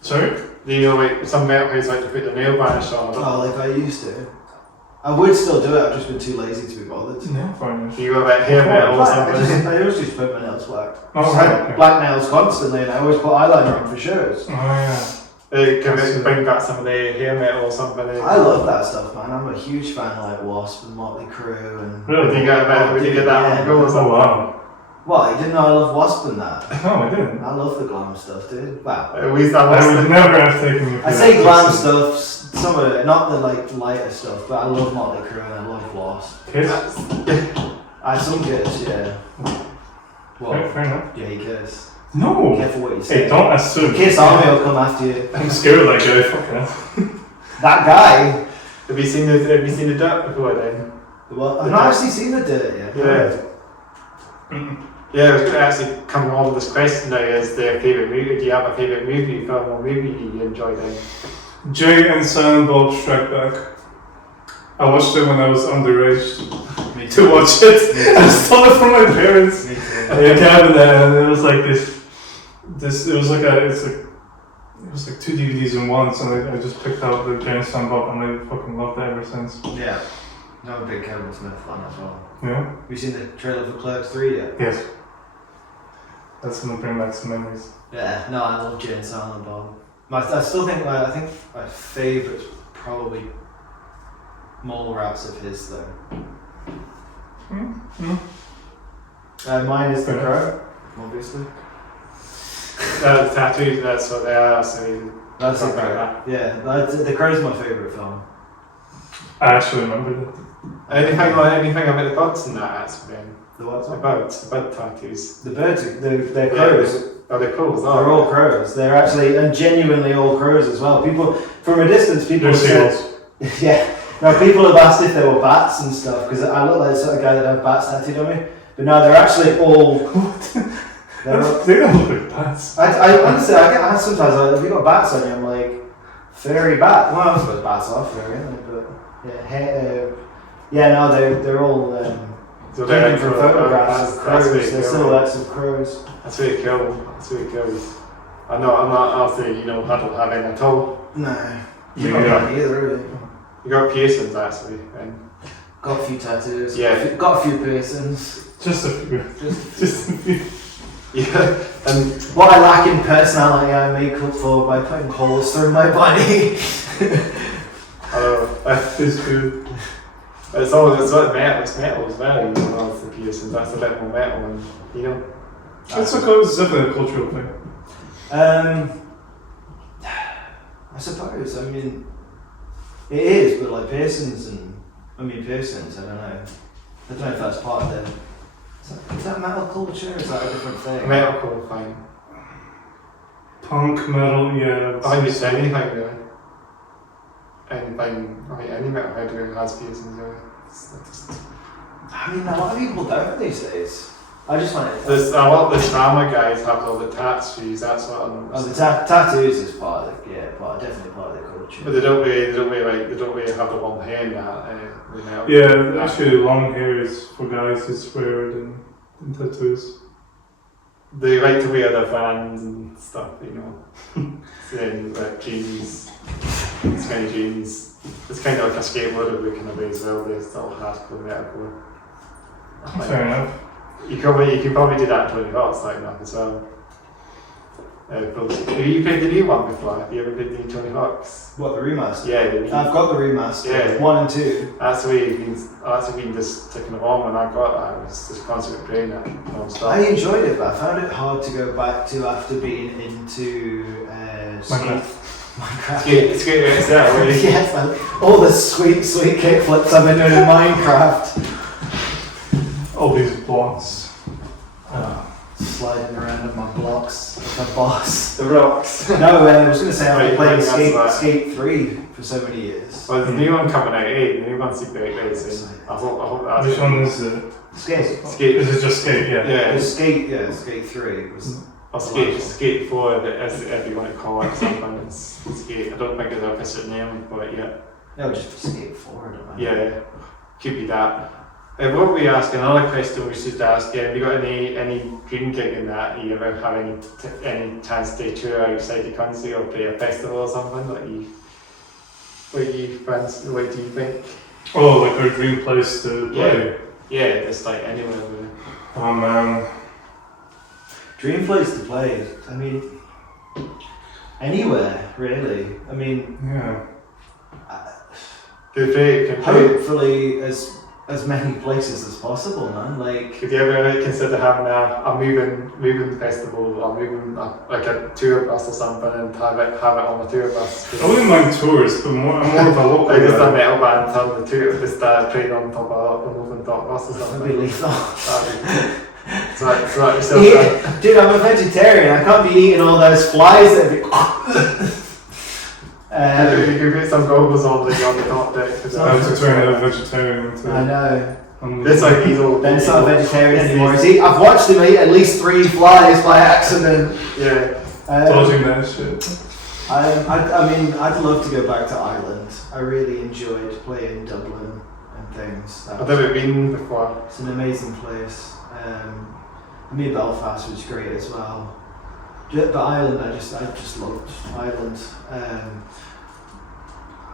Sorry? Do you know like some metalheads like to put the nail varnish on? Oh, like I used to. I would still do it, I've just been too lazy to be bothered. No, fine. You go about hair metal or I something. always just put my nails black. Oh, I right. had Okay. black nails constantly and I always put eyeliner on for shows. Oh, yeah. Can we bring back some of the hair metal or something? I love that stuff, man. I'm a huge fan of like Wasp and Motley Crue and... Really? Would you get that on go or Oh, something? wow. What, you didn't know I love Wasp and that? No, I didn't. I love the glam stuff, dude. Wow. At least I I would was never have taken you for I that. say glam stuff, some of it, not the like lighter stuff, but I love Motley Crue and I love Wasp. Kiss? Some Kiss, yeah. Well, Fair enough. yeah, Kiss. No! Careful what you say. Hey, don't assume. Kiss Army will come after you. I'm scared of that guy. Fuck hell. That guy. Have you seen the Dirt before then? Well, I've not actually seen the Dirt yet. Yeah. Yeah, I was going to actually come on with this question now is their favourite movie. Do you have a favourite movie, film or movie you enjoy then? Jay and Silent Bob Strike Back. I watched it when I was underage to watch it. I stole it from my parents. Me too. In a cabin there, and it was like this. It was like it was like 2 DVDs in one, so I just picked out the Giant Slam Bob and I fucking loved it ever since. Yeah. I'm a big Kevin Smith fan as well. Yeah? Have you seen the trailer for Clerks 3 yet? Yes. That's gonna bring back some memories. Yeah, no, I love Jane Silent Bob. I still think I think my favourite's probably Mole Rats of his though. Mine is The Crow, obviously. The tattoos, that's what they are, so That's talk The Crow. about Yeah, The Crow's my favourite film. I actually remembered it. anything about the birds and that, actually. The what's The bird tattoos. The birds, they're crows. Oh, they're crows, They're all crows. They're actually, and genuinely all crows as well. People, from a distance, people They're have seagulls. said, yeah. Now people have asked if they were bats and stuff, because I look like the sort of guy that have bats tattooed on me. But no, they're actually all. They don't look like bats. I honestly, I get asked sometimes, like, have you got bats on you? I'm like, fairy bat. Well, I suppose bats are fairy, aren't they? But yeah, no, they're all. So Taken from photographs of crows, really they're cool. silhouettes of crows. That's really cool. That's really cool. I'm not after, I don't have any at all. No, You you don't got- got any either, really. You got piercings actually, and Got a few tattoos. Yeah. Got a few piercings. Just a few. Just Just a few. yeah, and what I lack in personality, I make up for by putting holes through my body. It's good. it's what metal. It's metal as well. That's the piercings. That's a bit more metal, and It's definitely a cultural thing. I suppose. I mean, it is, but like piercings, I don't know. I don't know if that's part of the. Is that metal culture? Or is that a different thing? metal cool thing. Punk, metal, yeah. I think it's anything really. Any metalhead really has piercings really. It's just, I mean, a lot of people don't these days. I just find it. there's a lot of the trauma guys have all the tattoos. That's what I'm. Oh, the tattoos is part of the, definitely part of the culture. But they don't really have the long hair in that. The metal. Yeah, actually, long hair is for guys is rarer than tattoos. They like to wear their Vans and stuff, Saying like jeans, skinny jeans. It's kind of like a skateboarder looking away as well. They're still hardcore metalcore. Fair enough. You can probably do that in 20 Hawks like that as well. Have you played the new one before? Have you ever played the new Tony Hawks? What, the remaster? Yeah, the new. I've got the remaster. Yeah. 1 and 2. That's been just ticking along when I got that. I was just constantly playing it non-stop. I enjoyed it, but I found it hard to go back to after being into Minecraft. Skate itself, really. Yes, man. All the sweet kickflips I've been doing in Minecraft. All these blocks. Sliding around on my blocks like a boss. The rocks. No, I was going to say I've been Right, playing that's Skate 3 for so many years. Well, the new one coming out, the new one's super great soon. I hope that. Which one is it? Skate. Skate. Is it just skate? Yeah. Yeah. Skate 3 was. Or skate 4, as you want to call it, something. It's skate. I don't think it's an official name, but yeah. No, just Skate 4, I don't know. Yeah, could be that. What were we asking? Another question we should ask. Have you got any dream gig in that? You ever have any chance to tour outside the country or play a festival or something? What do you think? Oh, like our dream place to play. Yeah, just like anywhere really. Oh man. Dream place to play. I mean, anywhere really. I mean, Yeah. Could play. hopefully as many places as possible, man. Like, Could you ever consider having a moving festival or moving like a tour bus or something and have it on a tour bus? I wouldn't mind tours, but I'm more of a local Like just a guy. metal band on the tour, just train on top of a moving top bus or something. that'd be lethal. So Yeah, dude, I'm a vegetarian. I can't be eating all those flies that be. you could put some goggles on the top deck. I have to turn a vegetarian into. I know. This like he's all. Ben's not a vegetarian anymore. I've watched him eat at least 3 flies by accident. Yeah. Dodging that shit. I mean, I'd love to go back to Ireland. I really enjoyed playing Dublin and things. I've never been before. It's an amazing place. I mean, Belfast was great as well. But Ireland, I just loved Ireland.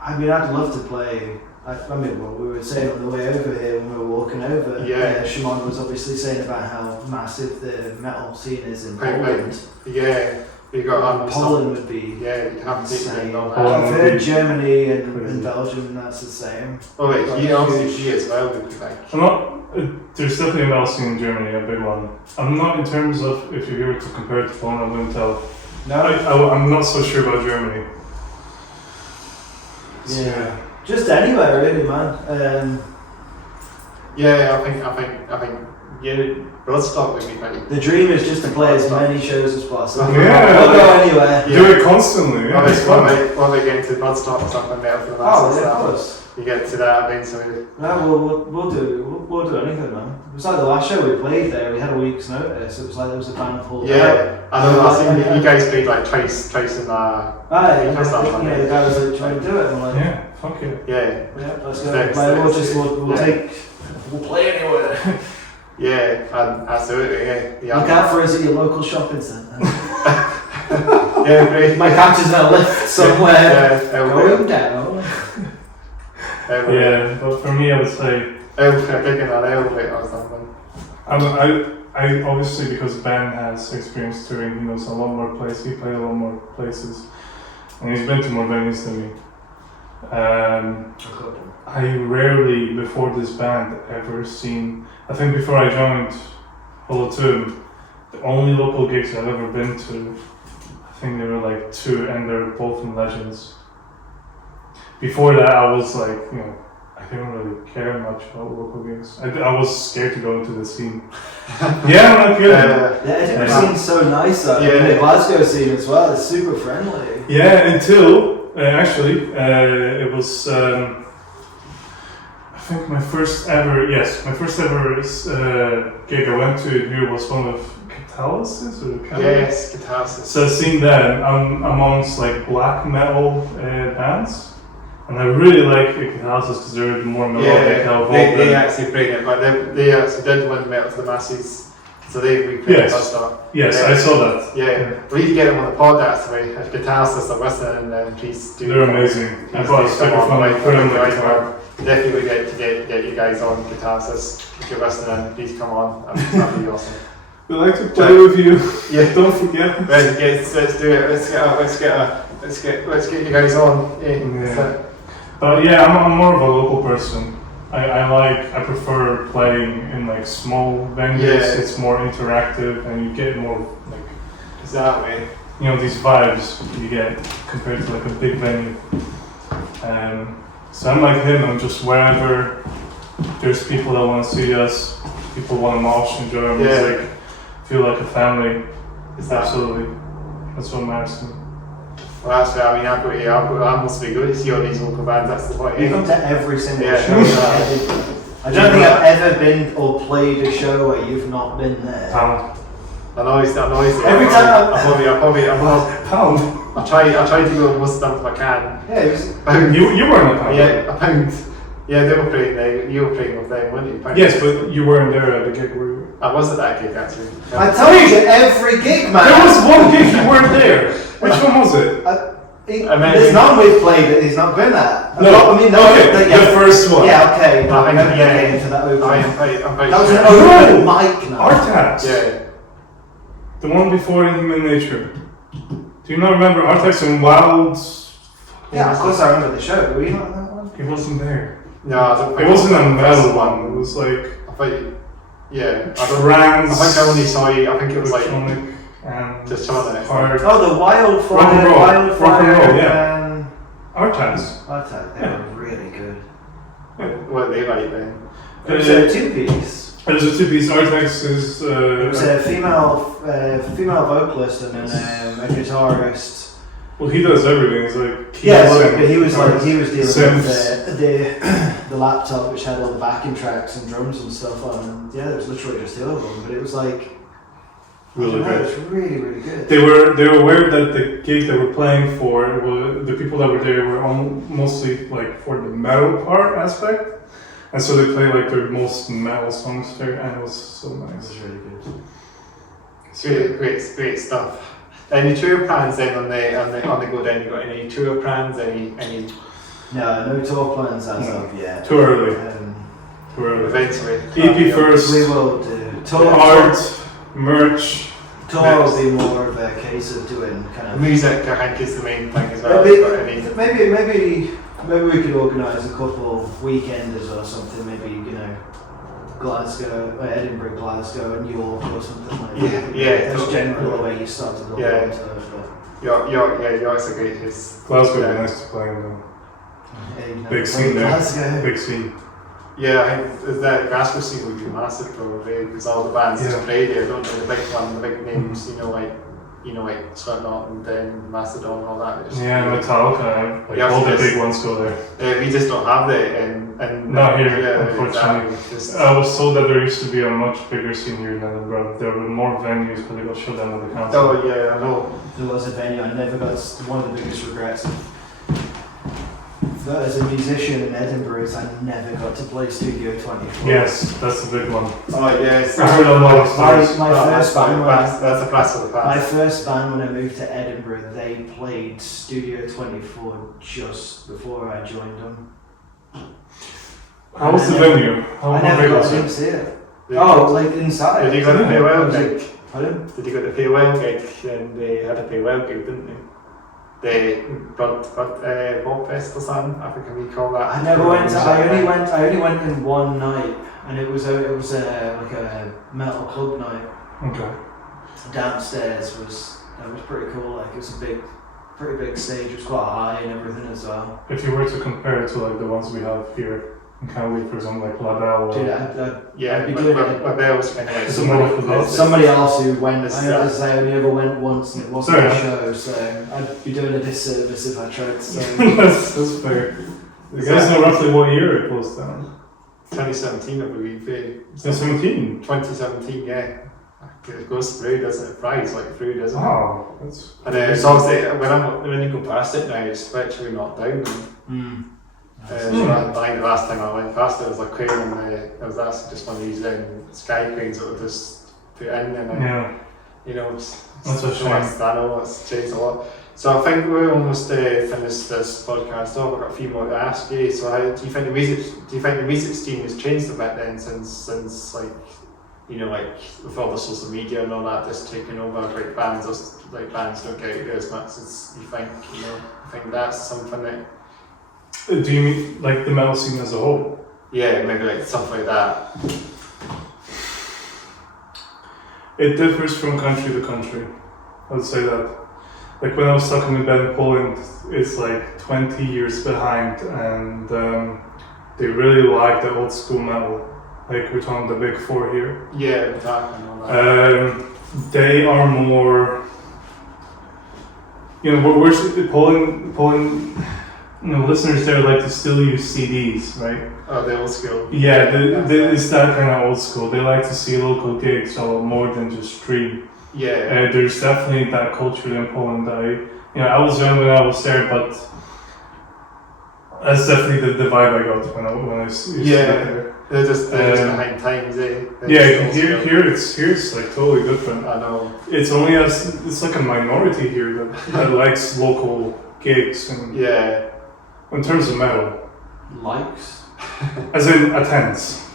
I mean, I'd love to play. I mean, what we were saying on the way over here when we were walking over. Yeah. Shimon was obviously saying about how massive the metal scene is in Poland. Yeah, you got Poland would be. Yeah, you have to insane. Poland. I've heard Germany and Belgium, and that's the same. Oh wait, obviously as well would be like. I'm not. There's definitely a metal scene in Germany, a big one. I'm not in terms of if you were to compare it to Poland, I wouldn't tell. No. I'm not so sure about Germany. Yeah. Just anywhere really, man. Yeah, I think yeah, Bloodstock would be pretty. The dream is just to play as many shows as possible. Yeah. We'll go anywhere. Do it constantly. Yeah, it's fun. When they get to Bloodstock or something there for the Oh, yeah, of course. You get to that, I mean, so. No, we'll do anything, man. It was like the last show we played there. We had a week's notice. It was like there was a band pulled out. Yeah, I know. I think you guys played like twice in Aye, the guy was like trying to do it, and we're like, Yeah, fuck it. Yeah, let's go. We'll play anywhere. Yeah, absolutely. Yeah. Look out for us at your local shopping centre. Yeah, great. My catches in a lift somewhere. Going down. Yeah, but for me, I would say picking an elevator or something. I obviously, because Ben has experience touring, he knows a lot more places. He played a lot more places, and he's been to more venues than me. I rarely, before this band, ever seen. I think before I joined hollowtomb, the only local gigs I've ever been to, I think there were like 2, and they're both in Legends. Before that, I was like, I didn't really care much about local gigs. I was scared to go into the scene. Yeah, I'm not kidding. The Edinburgh scene's so nice though. Yeah. The Glasgow scene as well, it's super friendly. Yeah, until, actually, it was, I think my first ever gig I went to here was one of Catalysis or Catalysis? Yes, Catalysis. So seeing that, I'm amongst like black metal bands. And I really like Catalysis because they're more melodic. They actually bring it, but they actually did win Metal to the Masses, so they recreated Bloodstock. Yes, I saw that. Yeah, we need to get them on the podcast. If Catalysis are listening, then please do. They're amazing. I bought a sticker from them. Put them in the guitar. Definitely get you guys on Catalysis. If you're listening, please come on. That'd be awesome. We like to play with you. Yeah, don't forget. Let's do it. Let's get you guys on. Yeah. But yeah, I'm more of a local person. I prefer playing in like small venues. Yeah. It's more interactive, and you get more like exactly. These vibes you get compared to like a big venue. So I'm like him. I'm just wherever there's people that want to see us, people want to mosh, enjoy our music, feel like a family. Absolutely, that's what matters to me. Well, that's fair. I mean, I must be good to see all these local bands. That's the point. You come to every single show. I don't think I've ever been or played a show where you've not been there. I know it's every time. I try to go most of them if I can. Yeah, it was. You weren't a pound. Yeah, a pound. Yeah, they were playing there. You were playing with them, weren't you? Yes, but you weren't there at the gig, were you? I was at that gig actually. I told you every gig, man. There was one gig you weren't there. Which one was it? There's none we've played that he's not been at. The first one. Yeah, okay. I remember getting into that open. That was an open mic now. Artax. Yeah. The one before Inhuman Nature. Do you not remember Artax and Wild? Yeah, of course I remember the show. Were you not at that one? He wasn't there. No, it wasn't a metal one. It was like. Yeah. I think I only saw you. I think it was like. Just hard. Oh, the Wildfire. Rock and roll, yeah. Artax. They were really good. What are they like then? It was a 2-piece. It was a 2-piece. Artax is. It was a female vocalist and then a guitarist. Well, he does everything. He's like but he was dealing with the laptop which had all the backing tracks and drums and stuff on. And yeah, there was literally just the other one, but it was like. Really good. It was really, really good. They were aware that the gig they were playing for, the people that were there were mostly like for the metal part aspect, and so they played like their most metal songs there, and it was so nice. It was really good. It's really great stuff. Any tour plans then on the go down? You got any tour plans? Any No tour plans as of yet. Too early. Too early. Eventually. EP first. We will do. Art, merch. Tour will be more of a case of doing kind of Music, I think, is the main thing as well. Maybe we could organise a couple weekenders or something. Maybe Glasgow, Edinburgh, Glasgow, and York or something like that. Yeah. That's generally the way you start to go. York's a great place. Glasgow would be nice to play in though. Big scene there. Glasgow. Big scene. Yeah, I think that Glasgow scene would be massive probably because all the bands just play there, don't they? The big one, the big names, like Slipknot and then Mastodon and all that. Metallica, all the big ones go there. We just don't have that, and not here, unfortunately. Exactly. I was told that there used to be a much bigger scene here in Edinburgh. There were more venues, but they got shut down by the council. Oh yeah, I know. There was a venue. I never got. One of the biggest regrets as a musician in Edinburgh is I never got to play Studio 24. Yes, that's the big one. Oh yes. I heard a lot of stories. My first band. That's a blast for the past. My first band when I moved to Edinburgh, they played Studio 24 just before I joined them. How was the venue? I never got to see it. Like inside. Did you go to farewell gig? Pardon? Did you go to farewell gig? And they had a farewell gig, didn't they? They brought Bob Fest or something. I think we call that. I never went. I only went in one night, and it was like a metal club night. Okay. Downstairs was pretty cool. Like it was pretty big stage. It was quite high and everything as well. If you were to compare it to like the ones we have here in Canada, for example, like La Belle. Dude, I'd be good at La Belle's kind of It's somebody else who went. It's, I only ever went once, and it wasn't a show, so I'd be doing a disservice if I tried to say. That's fair. You guys know roughly what year it closed down? 2017, I believe. 2017? 2017, yeah. It goes through, doesn't it? Flies like through, doesn't it? Oh, that's. And it's obviously when you go past it now, it's literally not down. So I think the last time I went past it was like crane, and it was actually just one of these sky cranes that were just put in, and that's a shame. I know it's changed a lot. So I think we're almost finished this podcast off. I've got a few more to ask you. So how do you think the music scene has changed a bit then since like with all the social media and all that just taking over, like bands don't get out there as much as you think. I think that's something that. Do you mean like the metal scene as a whole? Yeah, maybe like stuff like that. It differs from country to country. I would say that. Like when I was talking about Poland, it's like 20 years behind, and they really like the old school metal. Like we're talking the big four here. Yeah, and all that. They are more. We're Poland. Listeners there like to still use CDs, right? Oh, the old school. Yeah, it's that kind of old school. They like to see local gigs a lot more than just stream. Yeah. There's definitely that culture in Poland that I was young when I was there, but that's definitely the vibe I got when I used to get there. They're just behind times, eh? Here it's like totally different. I know. It's only it's like a minority here that likes local gigs and in terms of metal. Likes? As in attends.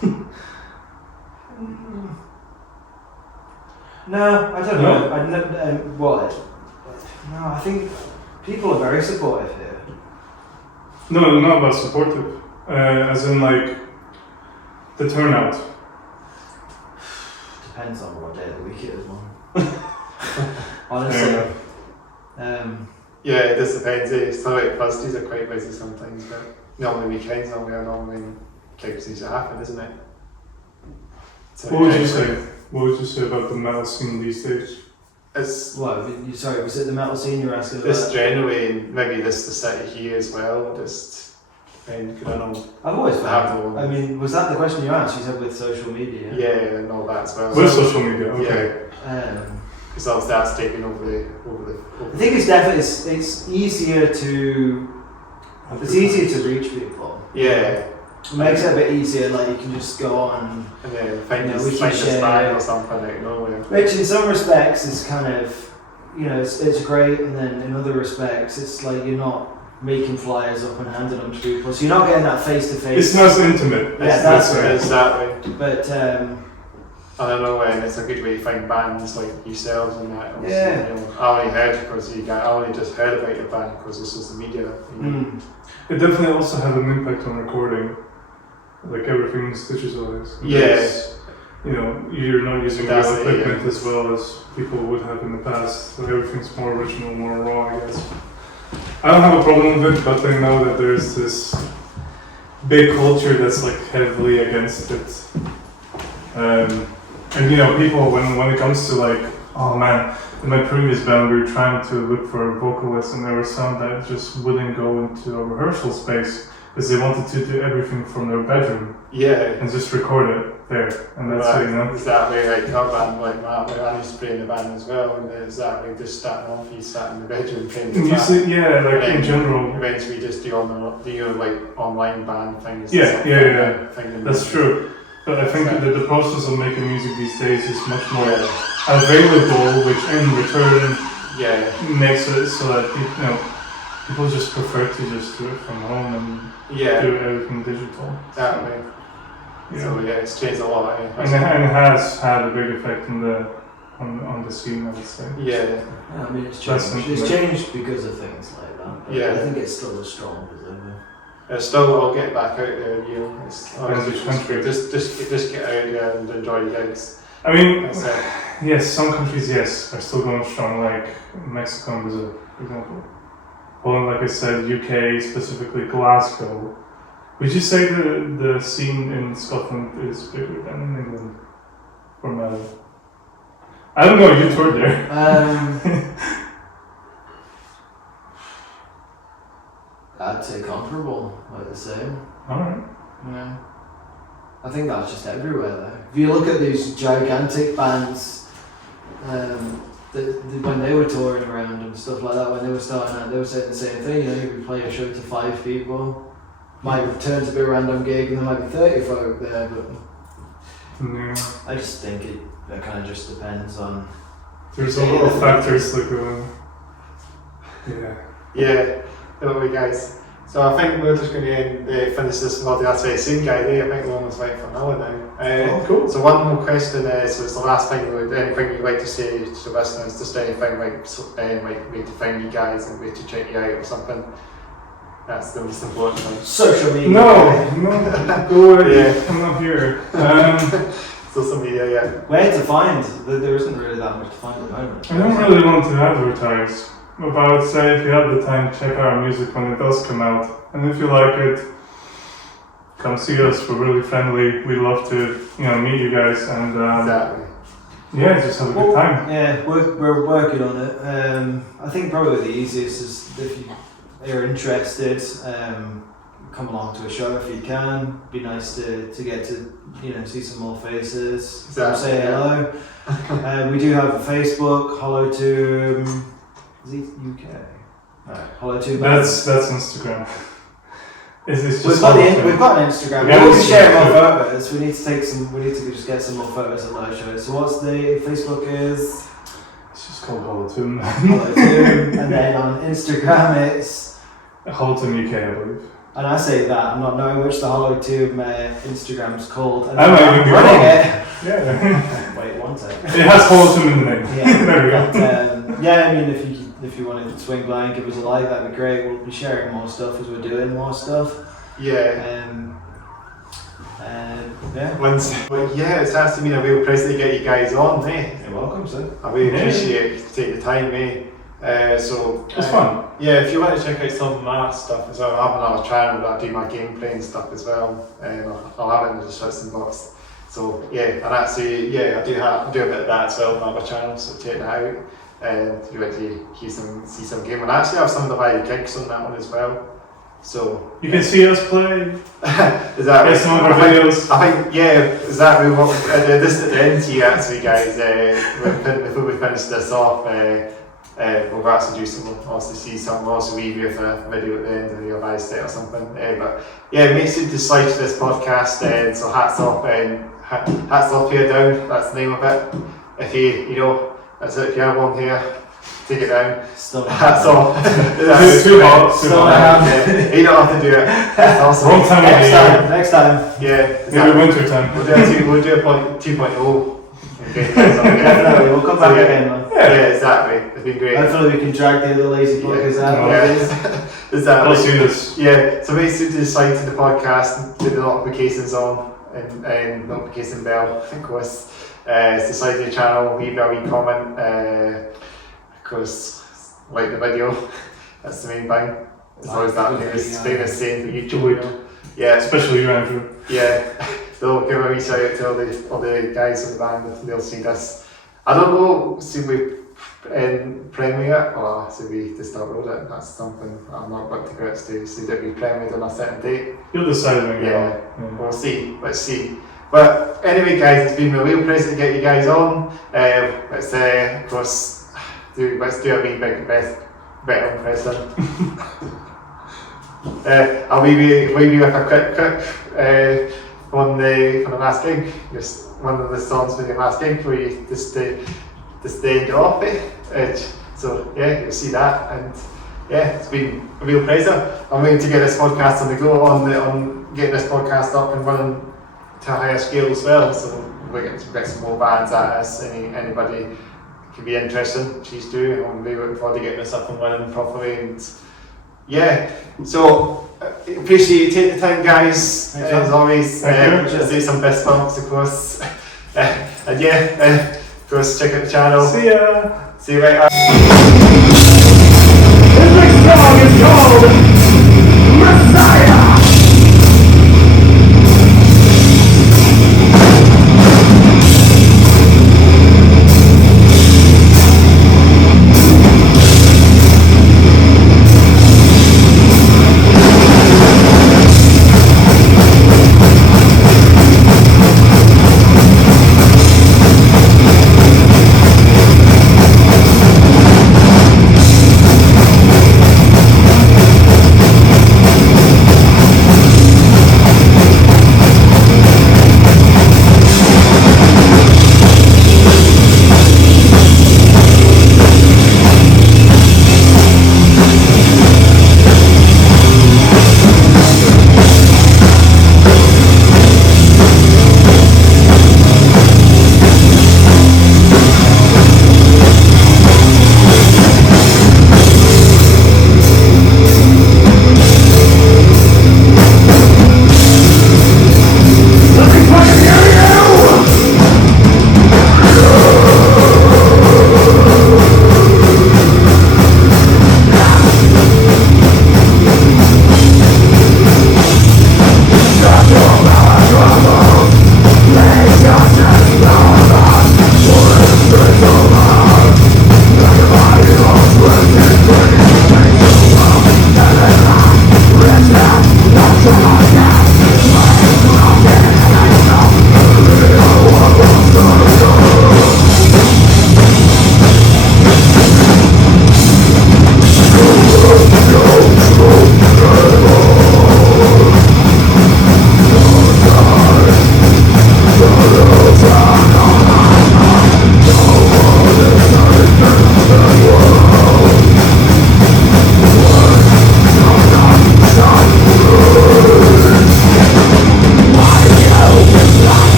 No, I don't know. No, I think people are very supportive here. No, not about supportive. As in like the turnout. Depends on what day of the week it is, man. Honestly. Yeah, it just depends. So like Thursdays are quite busy sometimes, but normally weekends normally gigs need to happen, isn't it? So what would you say? What would you say about the metal scene these days? Sorry, was it the metal scene you were asking about? Just generally, and maybe the city here as well. I don't know. I've always found. I mean, was that the question you asked? You said with social media. Yeah, and all that as well. With social media, okay. Because obviously that's taking over the. I think it's definitely it's easier to reach people. Yeah. It makes it a bit easier. Like you can just go on and then find this band or something like nowhere. Which in some respects is kind of it's great, and then in other respects, it's like you're not making flyers up and handing them to people, so you're not getting that face to face. It's not so intimate. Yeah, that's right. Exactly. But I don't know, it's a good way to find bands like yourselves and that. Yeah. I only heard because I only just heard about your band because this was the media. It definitely also had an impact on recording. Like everything's digitalized. Yeah. You're not using That's real it, equipment yeah. as well as people would have in the past. So everything's more original, more raw, I guess. I don't have a problem with it, but I know that there's this big culture that's like heavily against it. And people when it comes to like, oh man, in my previous band we were trying to look for vocalists, and there were some that just wouldn't go into a rehearsal space because they wanted to do everything from their bedroom. Yeah. And just record it there, and that's it, Exactly, like our band, like Matt, I used to play in the band as well, and exactly just starting off, you sat in the bedroom playing the band. In general. Eventually just do like online band things. Yeah. That's true. But I think that the process of making music these days is much more available, which in return makes it so that people just prefer to just do it from home and do everything digital. Exactly. So it's changed a lot. And it has had a big effect on the scene, I would say. Yeah. I mean, it's changed. It's changed because of things like that. But I think it's still as strong as ever. Still, I'll get back out there. Just get out there and enjoy the gigs. I mean, yes, some countries are still going strong, like Mexico and Brazil, for example. Poland, like I said, UK, specifically Glasgow. Would you say the scene in Scotland is bigger than in England for metal? I don't know, you toured there. I'd say comparable, like the same. Alright. Yeah. I think that's just everywhere though. If you look at these gigantic bands, when they were touring around and stuff like that, when they were starting out, they were saying the same thing. You would play a show to 5 people. Might turn to be a random gig and there might be 30 folk there, but I just think it kind of just depends on. There's a lot of factors that go in. Yeah, don't worry guys. So I think we're just going to finish this with the answer soon, guys. I think we're almost waiting for an hour now. Cool. So one more question so it's the last thing, anything you'd like to say to the listeners, just anything like way to find you guys and way to check you out or something. That's the most important thing. Social media. No, go away. I'm not here. Social media, Where to find? There isn't really that much to find at the moment. I don't really want to advertise, but I would say if you have the time, check our music when it does come out. And if you like it, come see us. We're really friendly. We love to, meet you guys and exactly. Just have a good time. Yeah, we're working on it. I think probably the easiest is if you're interested, come along to a show if you can. Be nice to get to see some more faces. Exactly. Say hello. We do have a Facebook, hollowtomb. Is it UK? No, hollowtomb. That's Instagram. We've got an Instagram. Yeah, We'll be sharing more photos. We need to just get some more photos at live shows. So what's the Facebook is? It's just called hollowtomb. Hollowtomb. And then on Instagram it's hollowtomb UK, I believe. And I say that, I'm not knowing which the hollowtomb Instagram's called. And I might even be running wrong. it. Yeah. Wait, one second. It has hollowtomb in the name. Yeah. There we go. But, I mean, if you wanted to swing by and give us a like, that'd be great. We'll be sharing more stuff as we're doing more stuff. Yeah. Yeah. It has to mean a real pleasure to get you guys on, You're welcome, sir. I really appreciate you taking the time, It's fun. Yeah, if you want to check out some of my stuff as well, I have another channel that I do my gameplay and stuff as well. I'll have it in the description box. So and actually, I do a bit of that as well on my other channel, so check that out. And if you want to see some game, and I actually have some of the live gigs on that one as well. So you can see us play. Is that right? Some of our videos. I think exactly what this at the end here actually, guys. Before we finish this off, we'll actually do some. Also see some. We'll also leave you with a video at the end of the revised it or something. Make sure to slide to this podcast. So hats off here down. That's the name of it. If that's it. If you have one here, take it down. Still That's all. Too hot. Yeah, you don't have to do it. That's awesome. Wrong time of the year. Next time. Yeah, Maybe exactly. winter time. We'll do a 2.0. Okay, Definitely, we'll come back again, man. yeah, exactly. It's been great. Hopefully we can drag the other lazy bloggers out. Yeah. Exactly. I'll see this. Yeah, so make sure to sign to the podcast, put the notifications on, and notification bell, of course. Subscribe to the channel, leave a wee comment, of course, like the video. That's the main thing. It's always that famous saying for YouTube, you know. Yeah, Especially you, Andrew. yeah. So give a wee shout out to all the guys in the band if they'll see this. I don't know, should we premiere it or should we just upload it? That's something I'm not got to grips to. Should it be premiered on a certain date? You'll decide when you Yeah, go. we'll see. Let's see. But anyway, guys, it's been a real pleasure to get you guys on. Let's of course let's do a wee big better impression. I'll leave you with a quick clip from the last gig. Just one of the songs from the last gig where you just end off it. So yeah, you'll see that, and yeah, it's been a real pleasure. I'm waiting to get this podcast on the go, on getting this podcast up and running to a higher scale as well. So we're getting to get some more bands at us. Anybody can be interested, please do. I'm really looking forward to getting this up and running properly. And yeah, so appreciate you taking the time, guys. As always, do some best bumps, of course. And yeah, of course, check out the channel. See ya. See you later.